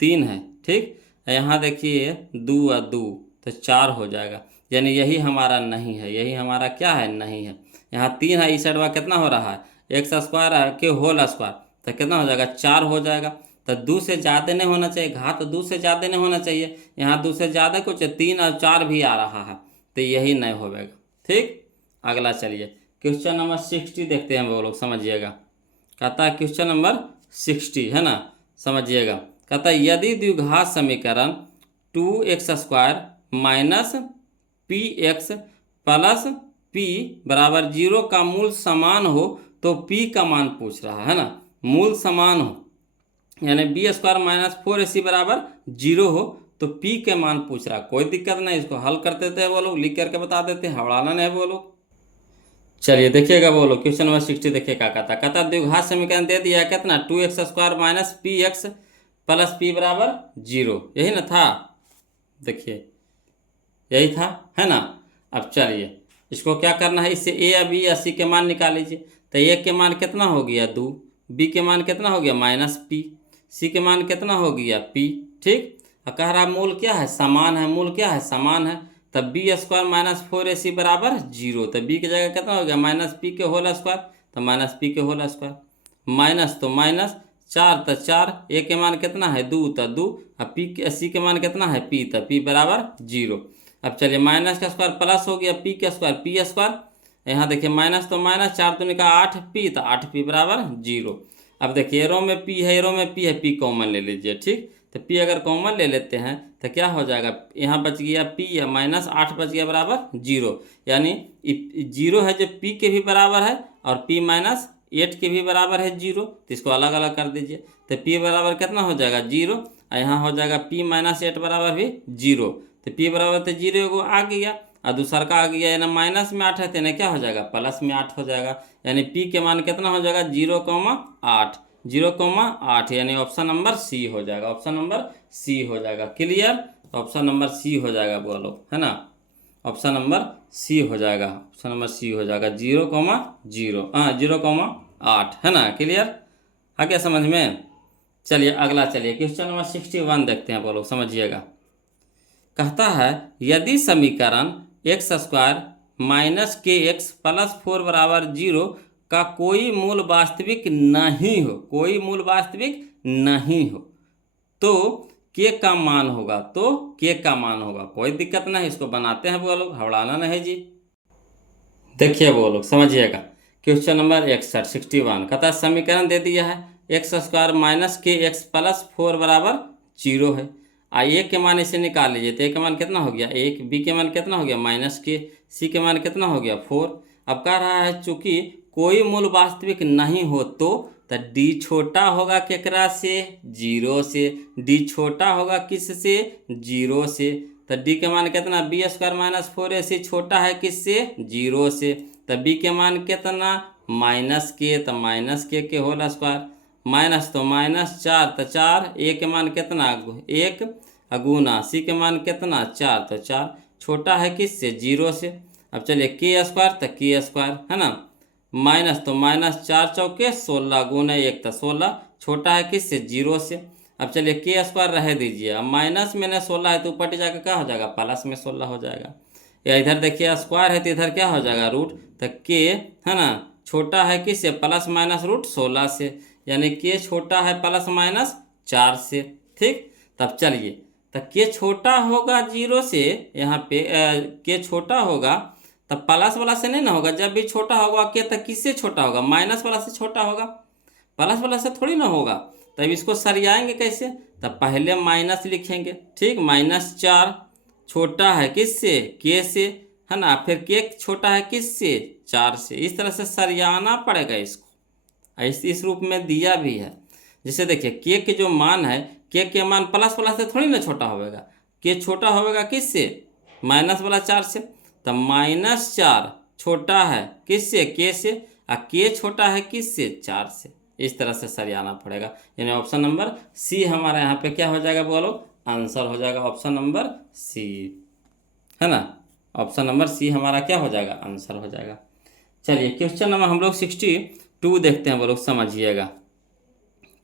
3 है, ठीक। यहाँ देखिए 2 और 2 तो 4 हो जाएगा, यानी यही हमारा नहीं है, यही हमारा क्या है, नहीं है। यहाँ 3 है, इस साइड में कितना हो रहा है, एक्स स्क्वायर है के होल स्क्वायर, तो कितना हो जाएगा, 4 हो जाएगा। तो 2 से ज़्यादा नहीं होना चाहिए, घात 2 से ज़्यादा नहीं होना चाहिए, यहाँ 2 से ज़्यादा कुछ 3 और 4 भी आ रहा है, तो यही नहीं होगा, ठीक। अगला चलिए क्वेश्चन नंबर 60 देखते हैं वो लोग, समझिएगा। कहता है क्वेश्चन नंबर 60 है ना, समझिएगा। कहता है यदि द्विघात समीकरण 2x² minus P x plus P बराबर 0 का मूल समान हो तो p का मान पूछ रहा है ना, मूल समान हो यानी b² माइनस 4ac बराबर 0 हो तो p के मान पूछ रहा। कोई दिक्कत नहीं, इसको हल कर देते हैं वो लोग, लिख करके बता देते हैं, हवड़ाना नहीं वो लोग। चलिए देखिएगा वो लोग क्वेश्चन नंबर 60 देखिए क्या कहता द्विघात समीकरण दे दिया है कितना, 2x² minus P x plus P बराबर 0, यही ना था, देखिए यही था, है ना। अब चलिए इसको क्या करना है, इससे ए या बी या सी के मान निकाल लीजिए। तो ए के मान कितना हो गया 2, बी के मान कितना हो गया माइनस पी, सी के मान कितना हो गया पी, ठीक। और कह रहा मूल क्या है, समान है, मूल क्या है, समान है। तब b² माइनस 4ac बराबर 0, तो b की जगह कितना हो गया माइनस पी के होल स्क्वायर, तो माइनस पी के होल स्क्वायर, माइनस तो माइनस 4 तो 4, ए के मान कितना है 2 तो 2, और पी के सी के मान कितना है पी, तो पी बराबर 0। अब चलिए माइनस का स्क्वायर प्लस हो गया पी का स्क्वायर, पी स्क्वायर, यहाँ देखिए माइनस तो माइनस, 4 दूनी का 8p, तो 8p बराबर 0। अब देखिए एरो में p है, एरो में p है, p कॉमन ले लीजिए, ठीक। तो p अगर कॉमन ले लेते हैं तो क्या हो जाएगा, यहाँ बच गया p या माइनस 8 बच गया बराबर 0, यानी 0 है जो p के भी बराबर है और p माइनस 8 के भी बराबर है 0, तो इसको अलग अलग कर दीजिए। तो p बराबर कितना हो जाएगा 0, और यहाँ हो जाएगा p माइनस 8 बराबर भी 0, तो p बराबर तो 0 एगो आ गया और दूसरा का आ गया, यानी माइनस में 8 है, तो क्या हो जाएगा प्लस में 8 हो जाएगा, यानी p के मान कितना हो जाएगा 0,8, 0,8, यानी ऑप्शन नंबर सी हो जाएगा, ऑप्शन नंबर सी हो जाएगा। क्लियर, ऑप्शन नंबर सी हो जाएगा बोलो, है ना, ऑप्शन नंबर सी हो जाएगा, ऑप्शन नंबर सी हो जाएगा 0,0, हाँ 0,8, है ना। क्लियर, आ गया समझ में। चलिए अगला, चलिए क्वेश्चन नंबर 61 देखते हैं बोलो, समझिएगा। कहता है यदि समीकरण x² माइनस के एक्स प्लस 4 बराबर 0 का कोई मूल वास्तविक नहीं हो, कोई मूल वास्तविक नहीं हो तो के का मान होगा, तो के का मान होगा। कोई दिक्कत नहीं, इसको बनाते हैं वो लोग, हवड़ाना नहीं जी। देखिए वो लोग समझिएगा क्वेश्चन नंबर 61 कहता है समीकरण दे दिया है x² माइनस के एक्स प्लस 4 बराबर 0 है। ए के मान इसे निकाल लीजिए, तो ए के मान कितना हो गया 1, बी के मान कितना हो गया माइनस के, सी के मान कितना हो गया 4। अब कह रहा है चूंकि कोई मूल वास्तविक नहीं हो तो डी छोटा होगा केकरा से 0 से, डी छोटा होगा किस से 0 से, तो डी के मान कितना b² माइनस 4ac छोटा है किससे 0 से, तो b के मान कितना माइनस के, तो माइनस के होल स्क्वायर, माइनस तो माइनस 4 तो 4, ए के मान कितना 1 अगुना, सी के मान कितना 4 तो 4, छोटा है किससे 0 से। अब चलिए k² तो k² है ना, माइनस तो माइनस 4 चौके 16 गुना 1 तो 16, छोटा है किससे 0 से। अब चलिए k² रह दीजिए, अब माइनस में न 16 है तो ऊपर जाकर क्या हो जाएगा प्लस में 16 हो जाएगा, या इधर देखिए स्क्वायर है तो इधर क्या हो जाएगा रूट, तो k है ना छोटा है किससे प्लस माइनस रूट 16 से, यानी k छोटा है प्लस माइनस 4 से, ठीक। तब चलिए तो k छोटा होगा 0 से, यहाँ पे k छोटा होगा तब प्लस वाला से नहीं ना होगा, जब भी छोटा होगा के तो किससे छोटा होगा माइनस वाला से छोटा होगा, प्लस वाला से थोड़ी ना होगा। तब इसको सरियाएंगे कैसे, तब पहले माइनस लिखेंगे, ठीक, -4 छोटा है किससे के से, है ना, फिर के छोटा है किससे 4 से, इस तरह से सरियाना पड़ेगा इसको, इस रूप में दिया भी है। जैसे देखिए के जो मान है, के मान प्लस वाला से थोड़ी ना छोटा होगा, के छोटा होगा किससे माइनस वाला 4 से, तो -4 छोटा है किससे के से, और के छोटा है किससे 4 से, इस तरह से सरियाना पड़ेगा। यानी ऑप्शन नंबर सी हमारा यहाँ पे क्या हो जाएगा बोलो, आंसर हो जाएगा ऑप्शन नंबर सी, है ना, ऑप्शन नंबर सी हमारा क्या हो जाएगा आंसर हो जाएगा। चलिए क्वेश्चन नंबर हम लोग 62 देखते हैं, वो लोग समझिएगा।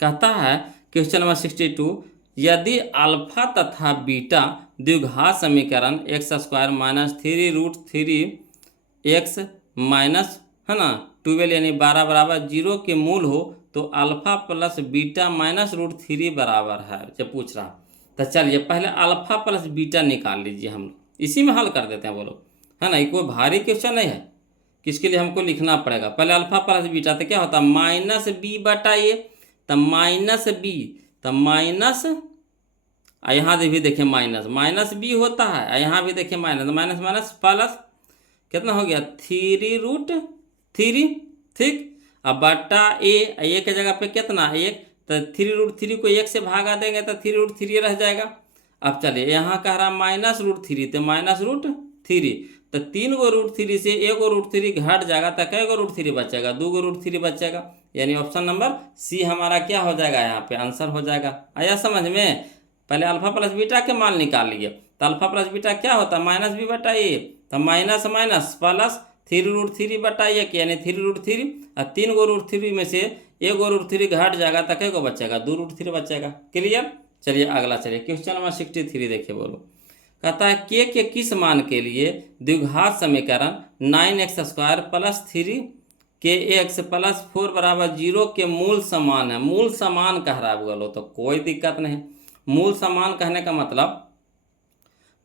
कहता है क्वेश्चन नंबर 62, यदि अल्फा तथा बीटा द्विघात समीकरण x square minus 3√3 x minus, है ना, 12 यानी 12 बराबर 0 के मूल हो तो अल्फा प्लस बीटा माइनस √3 बराबर है, जब पूछ रहा। तो चलिए पहले अल्फा प्लस बीटा निकाल लीजिए, हम लोग इसी में हल कर देते हैं, बोलो, है ना। ये कोई भारी क्वेश्चन नहीं है, किसके लिए हमको लिखना पड़ेगा। पहले अल्फा प्लस बीटा तो क्या होता है, माइनस बी बटा ए, तब माइनस बी, तब माइनस, यहाँ भी देखिए माइनस माइनस बी होता है, यहाँ भी देखिए माइनस माइनस माइनस प्लस, कितना हो गया 3√3, ठीक। अब बटा ए के जगह पे कितना 1, तो 3√3 को 1 से भागा देंगे तो 3√3 रह जाएगा। अब चलिए यहाँ कह रहा -√3, तो -√3, तो 3 गो √3 से 1 गो √3 घट जाएगा, तो कै गो √3 बचेगा, 2 गो √3 बचेगा। यानी ऑप्शन नंबर सी हमारा क्या हो जाएगा, यहाँ पे आंसर हो जाएगा। आया समझ में। पहले अल्फा प्लस बीटा के मान निकाल लिए, तो अल्फा प्लस बीटा क्या होता है, माइनस बी बटा ए, तो माइनस माइनस प्लस 3√3 बटा 1 यानी 3√3, और 3 गो √3 में से 1 गो √3 घट जाएगा, तो कै गो बचेगा, 2 √3 बचेगा। क्लियर। चलिए अगला, चलिए क्वेश्चन नंबर 63 देखिए, बोलो। कहता है के किस मान के लिए द्विघात समीकरण 9x² प्लस 3kx प्लस 4 बराबर 0 के मूल समान है। मूल समान कह रहा है, बोलो, तो कोई दिक्कत नहीं। मूल समान कहने का मतलब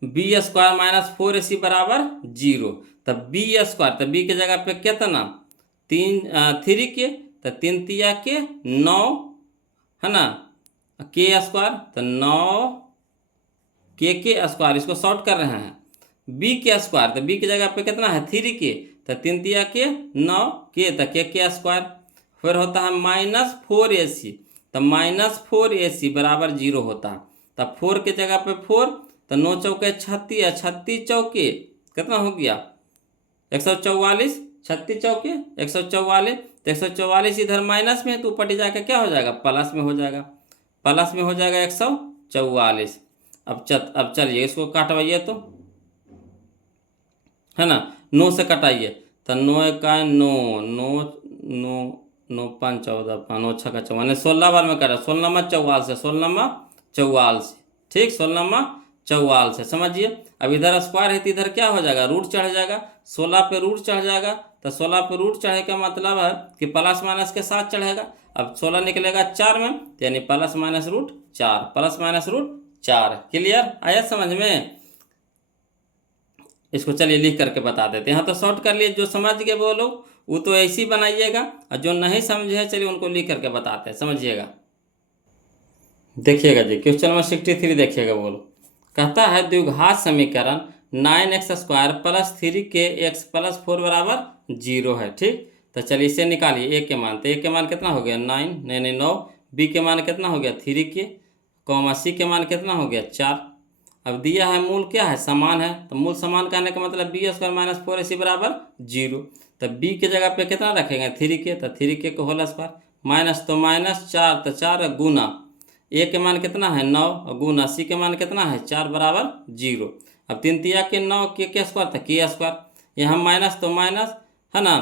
b² माइनस 4ac बराबर 0, तब b², तो b के जगह पे कितना 3 के, तो 3 तिया के 9, है ना, k² तो 9 के स्क्वायर, इसको शॉर्ट कर रहे हैं, b के स्क्वायर, तो b की जगह पे कितना है 3 के, तो 3 तिया के 9 के, तो के स्क्वायर, फिर होता है -4ac, तो -4ac बराबर 0 होता है। तब 4 के जगह पे 4, तो 9 चौके 36, 36 चौके कितना हो गया 144, 36 चौके 144, तो 144 इधर माइनस में है, तो ऊपर जाकर क्या हो जाएगा, प्लस में हो जाएगा, प्लस में हो जाएगा 144। अब चलिए इसको काटवाइए, तो है ना, 9 से कटाइए, तो 9 का 9, 9 9 9 5 14 9 6 का 54, 16 बार में कटा, 16 नंबर 44 से, 16 नंबर 44 से, ठीक, 16 नंबर 44 से, समझिए। अब इधर स्क्वायर है तो इधर क्या हो जाएगा, रूट चढ़ जाएगा, 16 पे रूट चढ़ जाएगा, तो 16 पे रूट चढ़े का मतलब है कि प्लस माइनस के साथ चढ़ेगा। अब 16 निकलेगा 4 में, तो यानी plus minus root 4, plus minus root 4। Clear, आया समझ में। इसको चलिए लिख करके बता देते हैं। यहाँ तो शॉर्ट कर लिए, जो समझ गए वो लोग वो तो ऐसे ही बनाइएगा, और जो नहीं समझे चलिए उनको लिख करके बताते हैं, समझिएगा। देखिएगा जी क्वेश्चन नंबर 63 देखिएगा, बोलो। कहता है द्विघात समीकरण 9x² प्लस 3kx प्लस 4 बराबर 0 है, ठीक। तो चलिए इसे निकालिए, ए के मान, तो ए के मान कितना हो गया 9, बी के मान कितना हो गया 3k, कॉमा सी के मान कितना हो गया 4। अब दिया है मूल क्या है, समान है, तो मूल समान कहने का मतलब b² माइनस 4ac बराबर 0। तो b के जगह पे कितना रखेंगे 3k, तो 3k को होल स्क्वायर, माइनस तो माइनस 4, तो 4 गुना a के मान कितना है 9, गुना c के मान कितना है 4 बराबर 0। अब 3 तिया के 9 के स्क्वायर, तो के स्क्वायर, यहाँ माइनस तो माइनस, है ना,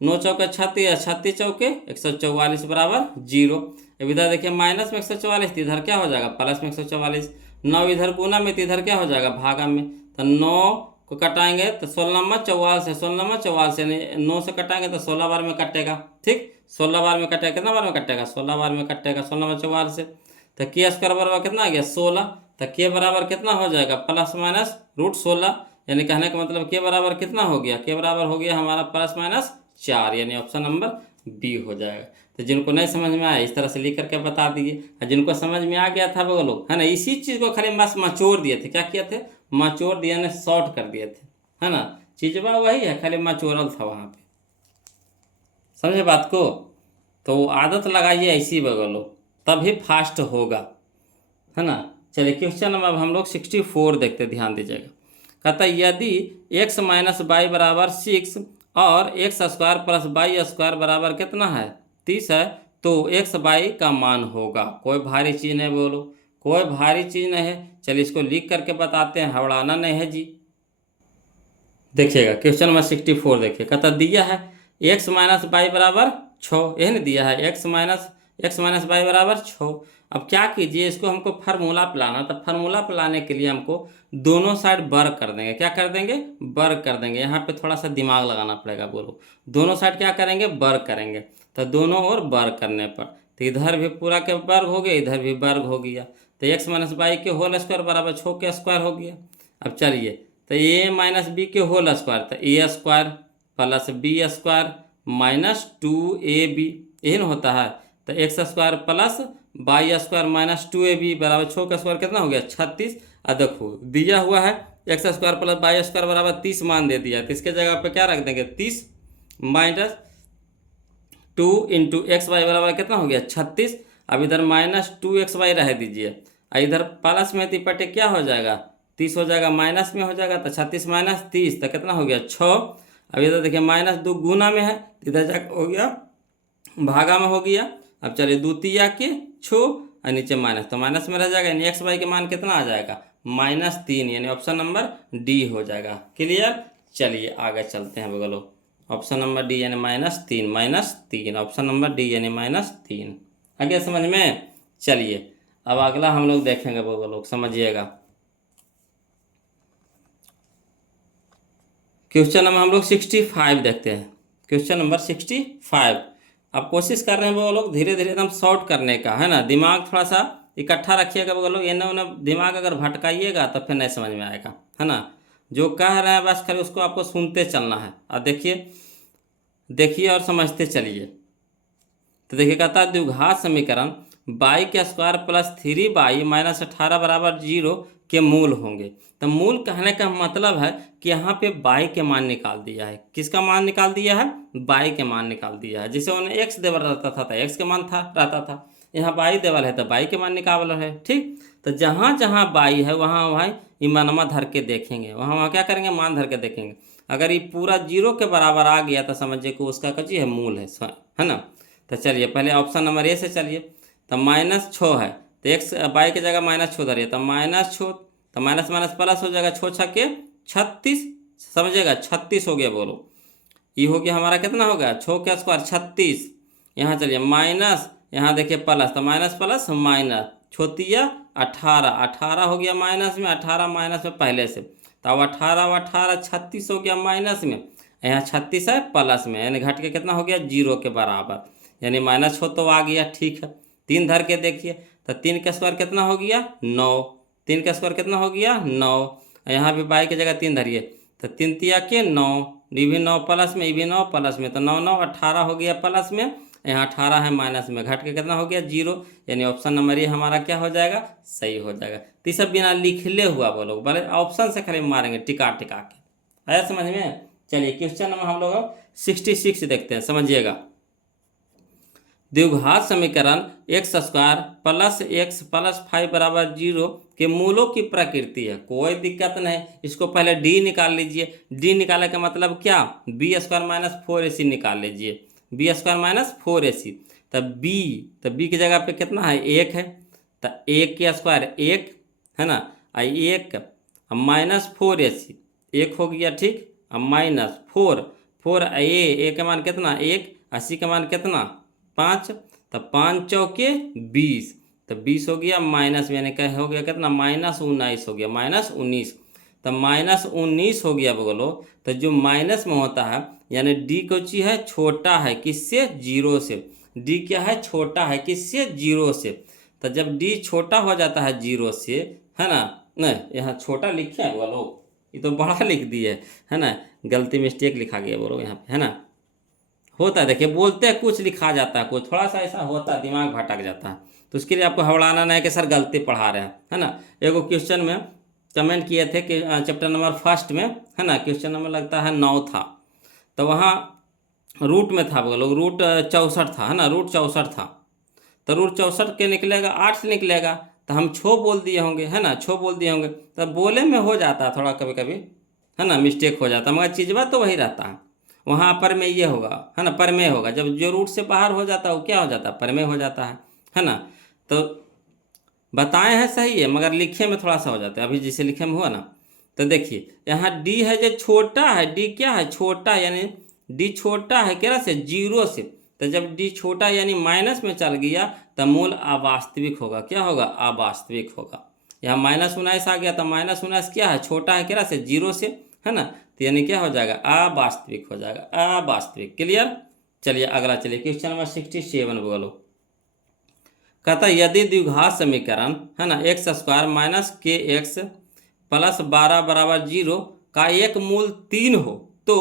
9 चौके 36, 36 चौके 144 बराबर 0। अब इधर देखिए माइनस में 144, तो इधर क्या हो जाएगा प्लस में 144, 9 इधर गुना में, तो इधर क्या हो जाएगा भागा में, तो 9 को कटाएंगे तो 16 नंबर 44 से, 16 नंबर 44 यानी 9 से कटाएंगे तो 16 बार में कटेगा, ठीक, 16 बार में कटेगा, कितना बार में कटेगा 16 बार में कटेगा, 16 नंबर 44 से। तो के स्क्वायर बराबर कितना आ गया 16, तो के बराबर कितना हो जाएगा प्लस माइनस रूट 16, यानी कहने का मतलब के बराबर कितना हो गया, के बराबर हो गया हमारा प्लस माइनस 4, यानी ऑप्शन नंबर बी हो जाएगा। तो जिनको नहीं समझ में आया इस तरह से लिख करके बता दीजिए, और जिनको समझ में आ गया था वो लोग, है ना, इसी चीज़ को खाली बस मचोड़ दिए थे, क्या किए थे, मचोड़ दिए ना, शॉर्ट कर दिए थे, है ना, चीज़वा वही है, खाली मचोड़ल था वहाँ पे, समझे बात को। तो आदत लगाइए ऐसी बगलो, तभी फास्ट होगा, है ना। चलिए क्वेश्चन नंबर हम लोग 64 देखते, ध्यान दीजिएगा। कहता है यदि x माइनस वाई बराबर 6 और x² प्लस y² बराबर कितना है 30 है, तो x y का मान होगा। कोई भारी चीज़ नहीं, बोलो, कोई भारी चीज़ नहीं है। चलिए इसको लिख करके बताते हैं, हवड़ाना नहीं है जी। देखिएगा क्वेश्चन नंबर 64 देखिए, कहता दिया है एक्स माइनस वाई बराबर 6, यही नहीं दिया है, एक्स माइनस वाई बराबर 6। अब क्या कीजिए, इसको हमको फार्मूला पिलाना, तो फार्मूला पिलाने के लिए हमको दोनों साइड वर्ग कर देंगे। क्या कर देंगे? वर्ग कर देंगे। यहाँ पे थोड़ा सा दिमाग लगाना पड़ेगा। बोलो, दोनों साइड क्या करेंगे? वर्ग करेंगे। तो दोनों ओर वर्ग करने पर तो इधर भी पूरा के वर्ग हो गया, इधर भी वर्ग हो गया। तो एक्स माइनस वाई के होल स्क्वायर बराबर 6 के स्क्वायर हो गया। अब चलिए, तो ए माइनस बी के होल स्क्वायर, तो ए square plus B square minus 2ab, यही ना होता है। तो x square plus y square minus 2ab बराबर 6 का स्क्वायर कितना हो गया? 36। अब देखो दिया हुआ है x square plus y square बराबर 30 मान दे दिया, तो इसके जगह पे क्या रख देंगे? 30 माइनस 2 इंटू एक्स वाई बराबर कितना हो गया? 36। अब इधर माइनस 2xy रह दीजिए, और इधर प्लस में तिपटे क्या हो जाएगा? 30 हो जाएगा, माइनस में हो जाएगा, तो 36 माइनस 30 तो कितना हो गया? 6। अब इधर देखिए -2 गुना में है, इधर जाकर हो गया भागा में हो गया। अब चलिए 2 तिया के 6 और नीचे माइनस, तो माइनस में रह जाएगा, यानी एक्स वाई के मान कितना आ जाएगा? -3, यानी ऑप्शन नंबर डी हो जाएगा। क्लियर? चलिए आगे चलते हैं बगलो। ऑप्शन नंबर डी यानी -3 ऑप्शन नंबर डी यानी -3। आगे समझ में? चलिए अब अगला हम लोग देखेंगे बगलो, समझिएगा। क्वेश्चन नंबर हम लोग 65 देखते हैं। Question number 65। अब कोशिश कर रहे हैं वो लोग धीरे धीरे एकदम शॉर्ट करने का, है ना। दिमाग थोड़ा सा इकट्ठा रखिएगा वो लोग, इन्हें उन्हें दिमाग अगर भटकाइएगा तो फिर नहीं समझ में आएगा, है ना। जो कह रहे हैं बस खाली उसको आपको सुनते चलना है। और देखिए और समझते चलिए। तो देखिए कहता है द्विघात समीकरण बाई के स्क्वायर प्लस 3y माइनस 18 बराबर 0 के मूल होंगे। तो मूल कहने का मतलब है कि यहाँ पे बाई के मान निकाल दिया है। किसका मान निकाल दिया है? बाई के मान निकाल दिया है। जैसे उन्हें एक्स देवल रहता था तो एक्स के मान रहता था, यहाँ बाई देवल है तो बाई के मान निकाल है। ठीक, तो जहाँ जहाँ बाई है वहाँ वहाँ ईमानमा धर के देखेंगे, वहाँ वहाँ क्या करेंगे? मान धर के देखेंगे। अगर ये पूरा 0 के बराबर आ गया तो समझिए कि उसका कची है? मूल है ना। तो चलिए पहले ऑप्शन नंबर ए से चलिए। तो -6 है, तो एक्स बाई की जगह -6 धरिए, तो -6, तो माइनस माइनस प्लस हो जाएगा, 6 छक्के 36, समझिएगा 36 हो गया। बोलो ये हो गया हमारा कितना हो गया? 6 का स्क्वायर 36। यहाँ चलिए माइनस, यहाँ देखिए प्लस, तो माइनस प्लस माइनस, छोतिया 18 हो गया माइनस में, 18 माइनस में पहले से, तो अब 18 36 हो गया माइनस में, यहाँ 36 है प्लस में, यानी घट के कितना हो गया? 0 के बराबर, यानी -6 तो आ गया। ठीक है, 3 धर के देखिए, तो 3 का स्क्वायर कितना हो गया? 9, 3 का स्क्वायर कितना हो गया? 9। यहाँ भी बाई की जगह 3 धरिए, तो 3 तिया के 9, ये भी 9 प्लस में, ये भी 9 प्लस में, तो 9 9 18 हो गया प्लस में, यहाँ 18 है माइनस में, घट के कितना हो गया? 0, यानी ऑप्शन नंबर ये हमारा क्या हो जाएगा? सही हो जाएगा। तो सब बिना लिखले हुआ बोलो, भले ऑप्शन से खाली मारेंगे टिका टिका के। आया समझ में? चलिए क्वेश्चन नंबर हम लोग 66 देखते हैं, समझिएगा। द्विघात समीकरण x square plus x plus 5 बराबर 0 के मूलों की प्रकृति है। कोई दिक्कत नहीं, इसको पहले डी निकाल लीजिए। डी निकालने का मतलब क्या? बी स्क्वायर माइनस 4ac निकाल लीजिए, बी स्क्वायर माइनस 4ac। तब बी की जगह पे कितना है? 1 है, तो 1 के स्क्वायर 1 है ना, 1 माइनस 4ac 1 हो गया। ठीक, अब माइनस 4 ए के मान कितना? 1, 80 का मान कितना? 5, तो 5 चौके 20, तो 20 हो गया माइनस में, यानी क्या हो गया? कितना? -19 हो गया, -19, तो -19 हो गया बोलो। तो जो माइनस में होता है यानी डी को चीज है छोटा है किससे? 0 से। डी क्या है? छोटा है किससे? 0 से। तो जब डी छोटा हो जाता है 0 से, है ना, नहीं यहाँ छोटा लिखे हैं बोलो, ये तो बड़ा लिख दिए है ना, गलती मिस्टेक लिखा गया बोलो यहाँ पे, है ना। होता है, देखिए बोलते हैं कुछ लिखा जाता है, कुछ थोड़ा सा ऐसा होता है, दिमाग भटक जाता है, तो उसके लिए आपको हवड़ाना नहीं कि सर गलती पढ़ा रहे हैं, है ना। एगो क्वेश्चन में कमेंट किए थे कि चैप्टर नंबर 1 में, है ना, क्वेश्चन नंबर लगता है 9 था, तो वहाँ रूट में था बोलो, रूट 64 था, है ना, रूट 64 था, तो रूट 64 के निकलेगा 8 से निकलेगा, तो हम 6 बोल दिए होंगे, है ना, 6 बोल दिए होंगे, तो बोले में हो जाता है थोड़ा कभी कभी, है ना, मिस्टेक हो जाता है, मगर चीज़ बात तो वही रहता है। वहाँ पर में ये होगा, है ना, परमेय होगा, जब जो रूट से बाहर हो जाता है वो क्या हो जाता है? परमेय हो जाता है ना। तो बताए हैं सही है, मगर लिखे में थोड़ा सा हो जाता है, अभी जिसे लिखे में हुआ ना। तो देखिए यहाँ डी है जो छोटा है, डी क्या है? छोटा, यानी डी छोटा है क्या से, जीरो से। तो जब डी छोटा यानी माइनस में चल गया तो मूल अवास्तविक होगा। क्या होगा, अवास्तविक होगा। यहाँ -19 आ गया तो -19 क्या है, छोटा है क्या से, जीरो से, है ना। तो यानी क्या हो जाएगा, अवास्तविक हो जाएगा, अवास्तविक। क्लियर। चलिए अगला, चलिए क्वेश्चन नंबर 67 बोलो। कहता है यदि द्विघात समीकरण, है ना, x² माइनस kx प्लस 12 बराबर 0 का एक मूल 3 हो तो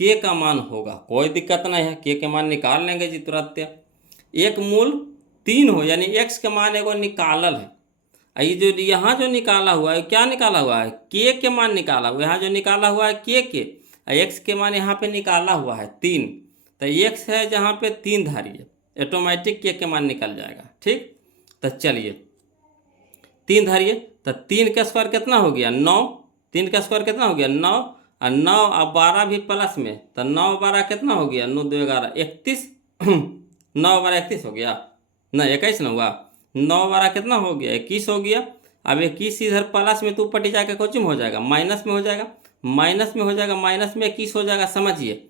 k का मान होगा। कोई दिक्कत नहीं है, k के मान निकाल लेंगे जी तुरंत। एक मूल 3 हो यानी x के मान एगो निकालल है। ये जो यहाँ जो निकाला हुआ है, क्या निकाला हुआ है, k के मान निकाला हुआ है। यहाँ जो निकाला हुआ है k के, x के मान यहाँ पे निकाला हुआ है 3। तो x है जहाँ पे 3 धारिए, ऑटोमेटिक k के मान निकल जाएगा। ठीक, तो चलिए 3 धारिए, तो 3 का स्क्वायर कितना हो गया, 9। 3 का स्क्वायर कितना हो गया, 9। और 9 और 12 भी प्लस में, तो 9 12 कितना हो गया, 9 2 11 31। 9 12 31 हो गया ना, 21 ना हुआ। 9 12 कितना हो गया, 21 हो गया। अब 21 इधर प्लस में तो ऊपर जाकर कोचिंग हो जाएगा, माइनस में हो जाएगा, माइनस में हो जाएगा, माइनस में 21 हो जाएगा, समझिए।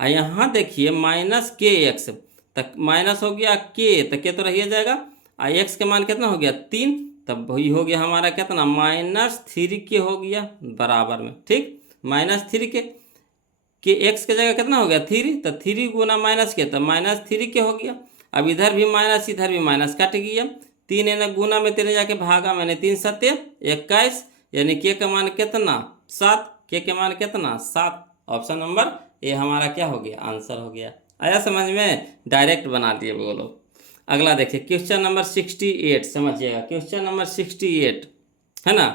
और यहाँ देखिए -kx, तक माइनस हो गया k, तो k तो रह जाएगा। और x के मान कितना हो गया, 3, तब वही हो गया हमारा कितना, -3k हो गया बराबर में। ठीक, -3k x के जगह कितना हो गया, 3, तो 3 गुना माइनस के, तो -3k हो गया। अब इधर भी माइनस इधर भी माइनस, कट गया। 3 है ना, गुना में 3 जाके भागा, मैंने 3 7 21, यानी k का मान कितना, 7। k के मान कितना, 7। ऑप्शन नंबर ए हमारा क्या हो गया, आंसर हो गया। आया समझ में, डायरेक्ट बना दिए बोलो। अगला देखिए क्वेश्चन नंबर 68, समझिएगा क्वेश्चन नंबर 68, है ना।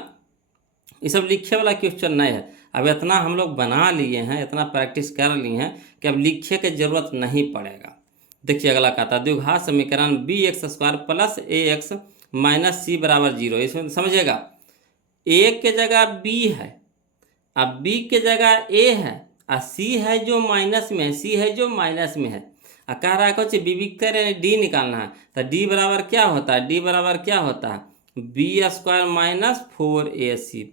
ये सब लिखे वाला क्वेश्चन नहीं है। अब इतना हम लोग बना लिए हैं, इतना प्रैक्टिस कर लिए हैं कि अब लिखे की जरूरत नहीं पड़ेगा। देखिए अगला कहता है द्विघात समीकरण bx² plus ax minus c बराबर 0। इसमें समझिएगा, a के जगह b है, अब b के जगह a है, और c है जो माइनस में है, c है जो माइनस में है। कह रहा है कुछ विविक्तर यानी डी निकालना है। तो डी बराबर क्या होता है, डी बराबर क्या होता है, b² माइनस 4ac,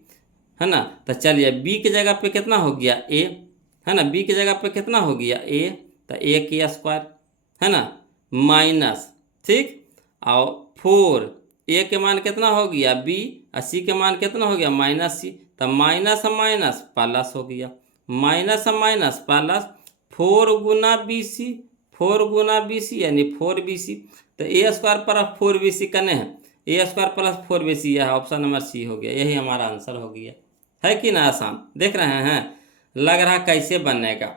है ना। तो चलिए b की जगह पे कितना हो गया a, है ना, b की जगह पे कितना हो गया a, तो a², है ना, माइनस, ठीक, और 4, a के मान कितना हो गया b, और c के मान कितना हो गया -c, तो माइनस माइनस प्लस हो गया, माइनस माइनस प्लस, 4 गुना bc, 4 गुना bc यानी 4bc। तो a² प्लस 4bc कने हैं, a² प्लस 4bc, यह ऑप्शन नंबर सी हो गया, यही हमारा आंसर हो गया। है कि ना आसान, देख रहे हैं, लग रहा कैसे बनेगा,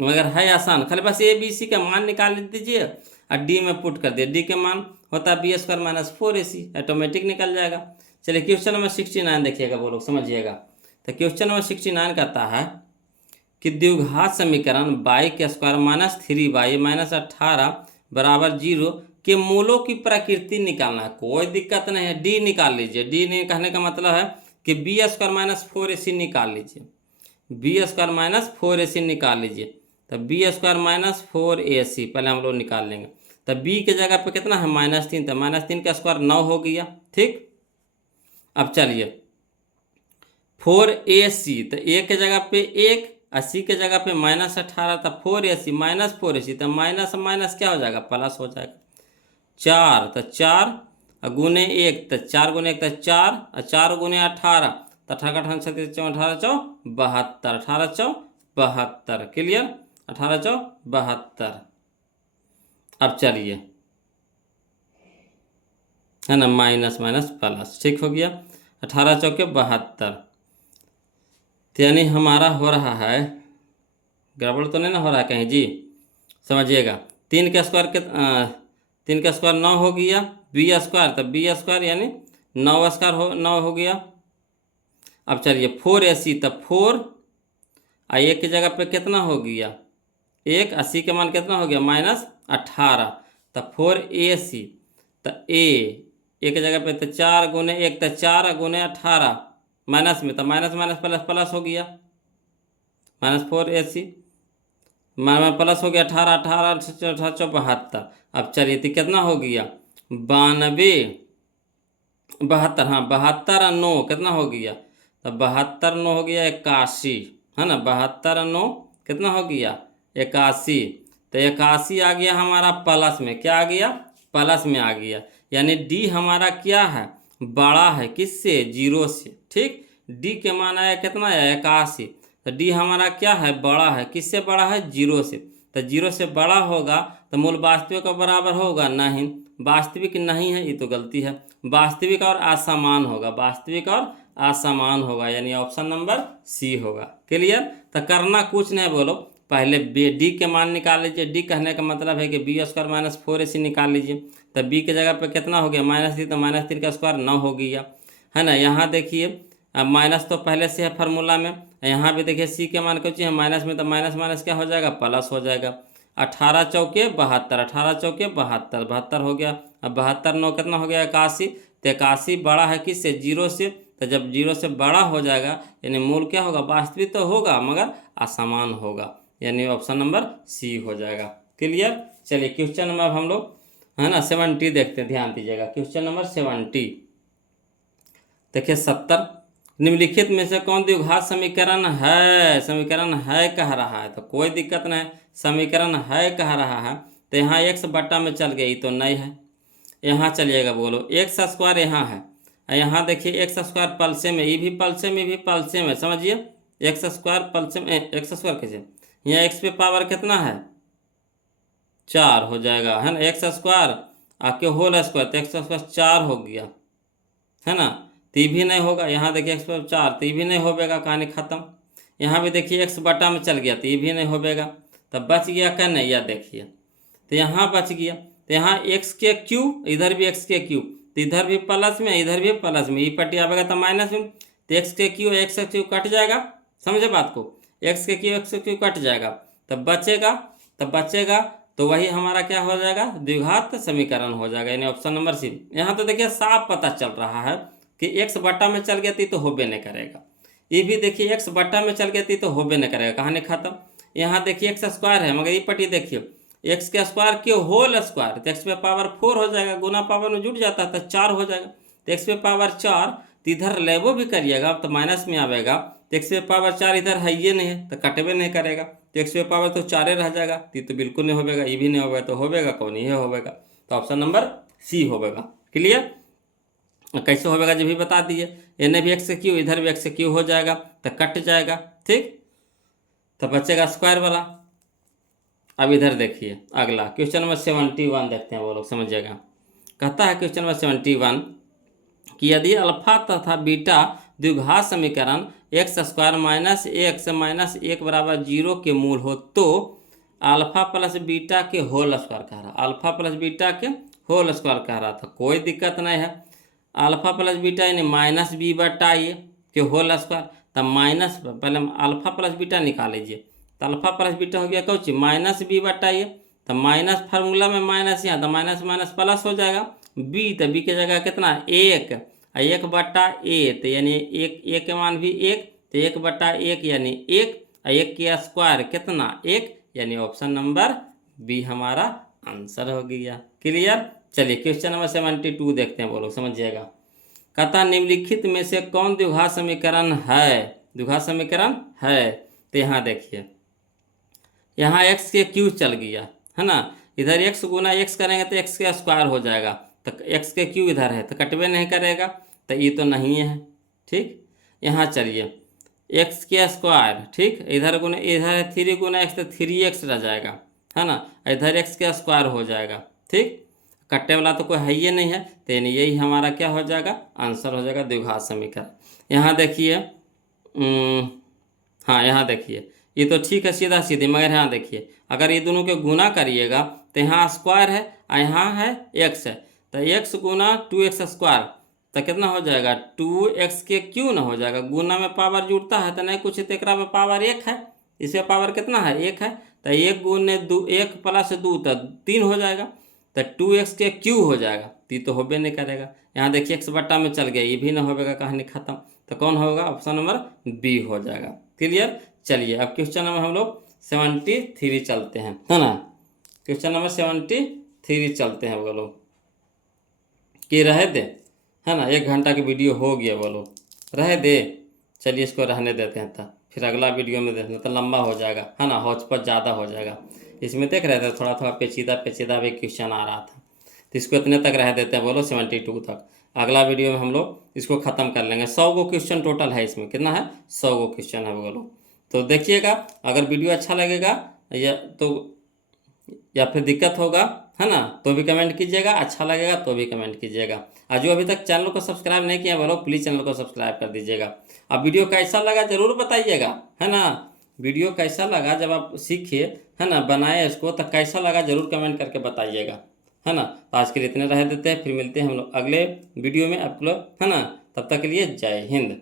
मगर है आसान। खाली बस ए बी सी का मान निकाल दीजिए और डी में पुट कर दिए, डी के मान होता है b² माइनस 4ac, ऑटोमेटिक निकल जाएगा। चलिए क्वेश्चन नंबर 69 देखिएगा वो लोग, समझिएगा। तो क्वेश्चन नंबर 69 कहता है कि द्विघात समीकरण y² माइनस 3y माइनस 18 बराबर 0 के मूलों की प्रकृति निकालना है। कोई दिक्कत नहीं है, डी निकाल लीजिए। डी नहीं कहने का मतलब है कि b² माइनस 4ac निकाल लीजिए, b² माइनस 4ac निकाल लीजिए। तो b² माइनस 4ac पहले हम लोग निकाल लेंगे। तो b के जगह पे कितना है, -3, तो -3 का स्क्वायर 9 हो गया। ठीक, अब चलिए 4ac, तो a के जगह पे 1, c के जगह पे -18, तो 4ac माइनस 4ac, तो माइनस माइनस क्या हो जाएगा, प्लस हो जाएगा। 4, तो 4 गुने 1, तो 4 गुने 1 तो 4, और 4 गुने 18, तो 18 का 18 18 चौ 72, 18 चौ 72, क्लियर, 18 चौ 72। अब चलिए, है ना, माइनस माइनस प्लस, ठीक हो गया, 18 चौके 72। तो यानी हमारा हो रहा है, गड़बड़ तो नहीं ना हो रहा है कहीं जी, समझिएगा। 3 का स्क्वायर 3 का स्क्वायर 9 हो गया, b² तो b² यानी 9 हो गया। अब चलिए 4ac, तो 4 और 1 की जगह पे कितना हो गया 1, 80 के मान कितना हो गया -18, तो 4ac, तो a की जगह पे तो 4 गुने 1, तो 4 गुने 18 माइनस में, तो माइनस माइनस प्लस प्लस हो गया, -4ac प्लस हो गया 18, 18 18 72। अब चलिए तो कितना हो गया 92, 72, हाँ 72 और 9 कितना हो गया, तो 72 9 हो गया 81, है ना, 72 9 कितना हो गया 81। तो 81 आ गया हमारा प्लस में, क्या आ गया प्लस में आ गया, यानी डी हमारा क्या है बड़ा है किससे 0 से। ठीक, डी के मान आया कितना है 81, तो डी हमारा क्या है बड़ा है किससे बड़ा है 0 से। तो 0 से बड़ा होगा तो मूल वास्तविक के बराबर होगा नहीं, वास्तविक नहीं है ये तो गलती है, वास्तविक और असमान होगा, वास्तविक और असमान होगा, यानी ऑप्शन नंबर सी होगा। क्लियर। तो करना कुछ नहीं, बोलो पहले डी के मान निकाल लीजिए। डी कहने का मतलब है कि बी² माइनस 4ac निकाल लीजिए। तो बी के जगह पे कितना हो गया -3, तो -3 का स्क्वायर 9 हो गया, है ना। यहाँ देखिए अब माइनस तो पहले से है फार्मूला में, यहाँ भी देखिए सी के मान कुछ है माइनस में, तो माइनस माइनस क्या हो जाएगा प्लस हो जाएगा। 18 चौके 72, 18 चौके 72, 72 हो गया। अब 72 9 कितना हो गया 81, तो 81 बड़ा है किससे 0 से। तो जब 0 से बड़ा हो जाएगा यानी मूल क्या होगा वास्तविक तो होगा मगर असमान होगा, यानी ऑप्शन नंबर सी हो जाएगा। क्लियर। चलिए क्वेश्चन नंबर हम लोग है ना 70 देखते हैं, ध्यान दीजिएगा। क्वेश्चन नंबर 70 देखिए 70, निम्नलिखित में से कौन द्विघात समीकरण है, समीकरण है कह रहा है तो कोई दिक्कत नहीं, समीकरण है कह रहा है तो यहाँ x बट्टा में चल गई तो नहीं है, यहाँ चलिएगा बोलो x² यहाँ है, यहाँ देखिए x² पलसे में, ये भी पलसे में भी पलसे में, समझिए x² पलसे में x² कैसे, यहाँ x पे पावर कितना है 4 हो जाएगा, है ना। x² आके होल स्क्वायर तो x² 4 हो गया, है ना। ती भी नहीं होगा, यहाँ देखिए x² 4 ती भी नहीं होगा, कहानी खत्म। यहाँ भी देखिए x बटा में चल गया ती भी नहीं होगा, तब बच गया क्या नहीं, यह देखिए तो यहाँ बच गया। तो यहाँ x³ इधर भी x³, तो इधर भी प्लस में इधर भी प्लस में, ये पट्टी आएगा तो माइनस में, तो x³ कट जाएगा, समझे बात को, x³ कट जाएगा, तब बचेगा तो वही हमारा क्या हो जाएगा द्विघात समीकरण हो जाएगा, यानी ऑप्शन नंबर सी। यहाँ तो देखिए साफ पता चल रहा है कि x बट्टा में चल गया थी तो होबे नहीं करेगा, ये भी देखिए x बट्टा में चल गया थी तो होबे नहीं करेगा, कहानी खत्म। यहाँ देखिए x² है मगर ये पट्टी देखिए x के स्क्वायर के होल स्क्वायर, तो x पे पावर 4 हो जाएगा, गुना पावर में जुट जाता है तो 4 हो जाएगा, तो x पे पावर 4, तो इधर लेबो भी करिएगा तो माइनस में आएगा, तो x पे पावर 4 इधर है ये नहीं है तो कटबे नहीं करेगा, तो x पे पावर तो 4 रह जाएगा, तो बिल्कुल नहीं होगा, ये भी नहीं होगा तो होगा कौन, ये होगा, तो ऑप्शन नंबर सी होगा। क्लियर। कैसे होगा जो भी बता दिए, इन्हें भी x³ इधर भी x³ हो जाएगा तो कट जाएगा, ठीक, तो बचेगा स्क्वायर वाला। अब इधर देखिए अगला क्वेश्चन नंबर 71 देखते हैं, वो लोग समझिएगा। कहता है क्वेश्चन नंबर 71 कि यदि अल्फा तथा बीटा द्विघात समीकरण x² माइनस x माइनस 1 बराबर 0 के मूल हो तो अल्फा प्लस बीटा के होल स्क्वायर कह रहा, अल्फा प्लस बीटा के होल स्क्वायर कह रहा था, कोई दिक्कत नहीं है। अल्फा प्लस बीटा यानी -b/a के होल स्क्वायर, तब माइनस पहले अल्फा प्लस बीटा निकाल लीजिए, तो अल्फा प्लस बीटा हो गया कौन सी -b/a, तो माइनस फार्मूला में माइनस, यहाँ तो माइनस माइनस प्लस हो जाएगा, b तो b के जगह कितना 1, 1/a, तो यानी एक के मान भी 1, तो 1/1 यानी 1, 1 के स्क्वायर कितना 1, यानी ऑप्शन नंबर बी हमारा आंसर हो गया। क्लियर। चलिए क्वेश्चन नंबर 72 देखते हैं, बोलो समझिएगा। कहता निम्नलिखित में से कौन द्विघात समीकरण है, द्विघात समीकरण है, तो यहाँ देखिए यहाँ x³ चल गया, है ना, इधर x गुना x करेंगे तो x² हो जाएगा, तो x³ इधर है तो कटवे नहीं करेगा, तो ये तो नहीं है, ठीक। यहाँ चलिए x², ठीक, इधर गुना इधर है 3 गुना x तो 3x रह जाएगा, है ना, इधर x² हो जाएगा, ठीक, कट्टे वाला तो कोई है ही नहीं है, तो यानी यही हमारा क्या हो जाएगा आंसर हो जाएगा द्विघात समीकरण। यहाँ देखिए हाँ यहाँ देखिए ये तो ठीक है सीधा सीधी, मगर यहाँ देखिए अगर ये दोनों के गुना करिएगा तो यहाँ स्क्वायर है और यहाँ है x है, तो x गुना 2x², तो कितना हो जाएगा 2x³ ना हो जाएगा, गुना में पावर जुड़ता है तो नहीं कुछ, तो एक में पावर 1 है, इसमें पावर कितना है 1 है, तो 1 गुने 2 1 + 2 तो 3 हो जाएगा, तो 2x³ हो जाएगा, तो होबे नहीं करेगा। यहाँ देखिए x बट्टा में चल गया, ये भी ना होगा, कहानी खत्म, तो कौन होगा ऑप्शन नंबर बी हो जाएगा। क्लियर। चलिए अब क्वेश्चन नंबर हम लोग 73 चलते हैं, है ना, क्वेश्चन नंबर 73 चलते हैं, बोलो कि रहे दे, है ना, 1 घंटा की वीडियो हो गया, बोलो रहे दे, चलिए इसको रहने देते हैं था, फिर अगला वीडियो में देखना, तो लंबा हो जाएगा, है ना, हौच-पच ज़्यादा हो जाएगा। इसमें देख रहे थे थोड़ा थोड़ा पेचीदा पेचीदा भी क्वेश्चन आ रहा था, तो इसको इतने तक रह देते हैं, बोलो 72 तक। अगला वीडियो में हम लोग इसको ख़त्म कर लेंगे। 100 गो क्वेश्चन टोटल है इसमें, कितना है, 100 गो क्वेश्चन है बोलो। तो देखिएगा, अगर वीडियो अच्छा लगेगा या तो या फिर दिक्कत होगा, है ना, तो भी कमेंट कीजिएगा, अच्छा लगेगा तो भी कमेंट कीजिएगा। और जो अभी तक चैनल को सब्सक्राइब नहीं किया बोलो, प्लीज़ चैनल को सब्सक्राइब कर दीजिएगा। अब वीडियो कैसा लगा ज़रूर बताइएगा, है ना, वीडियो कैसा लगा जब आप सीखिए, है ना, बनाए इसको, तो कैसा लगा ज़रूर कमेंट करके बताइएगा, है ना। तो आज के लिए इतने रह देते हैं, फिर मिलते हैं हम लोग अगले वीडियो में आप लोग, है ना। तब तक के लिए जय हिंद।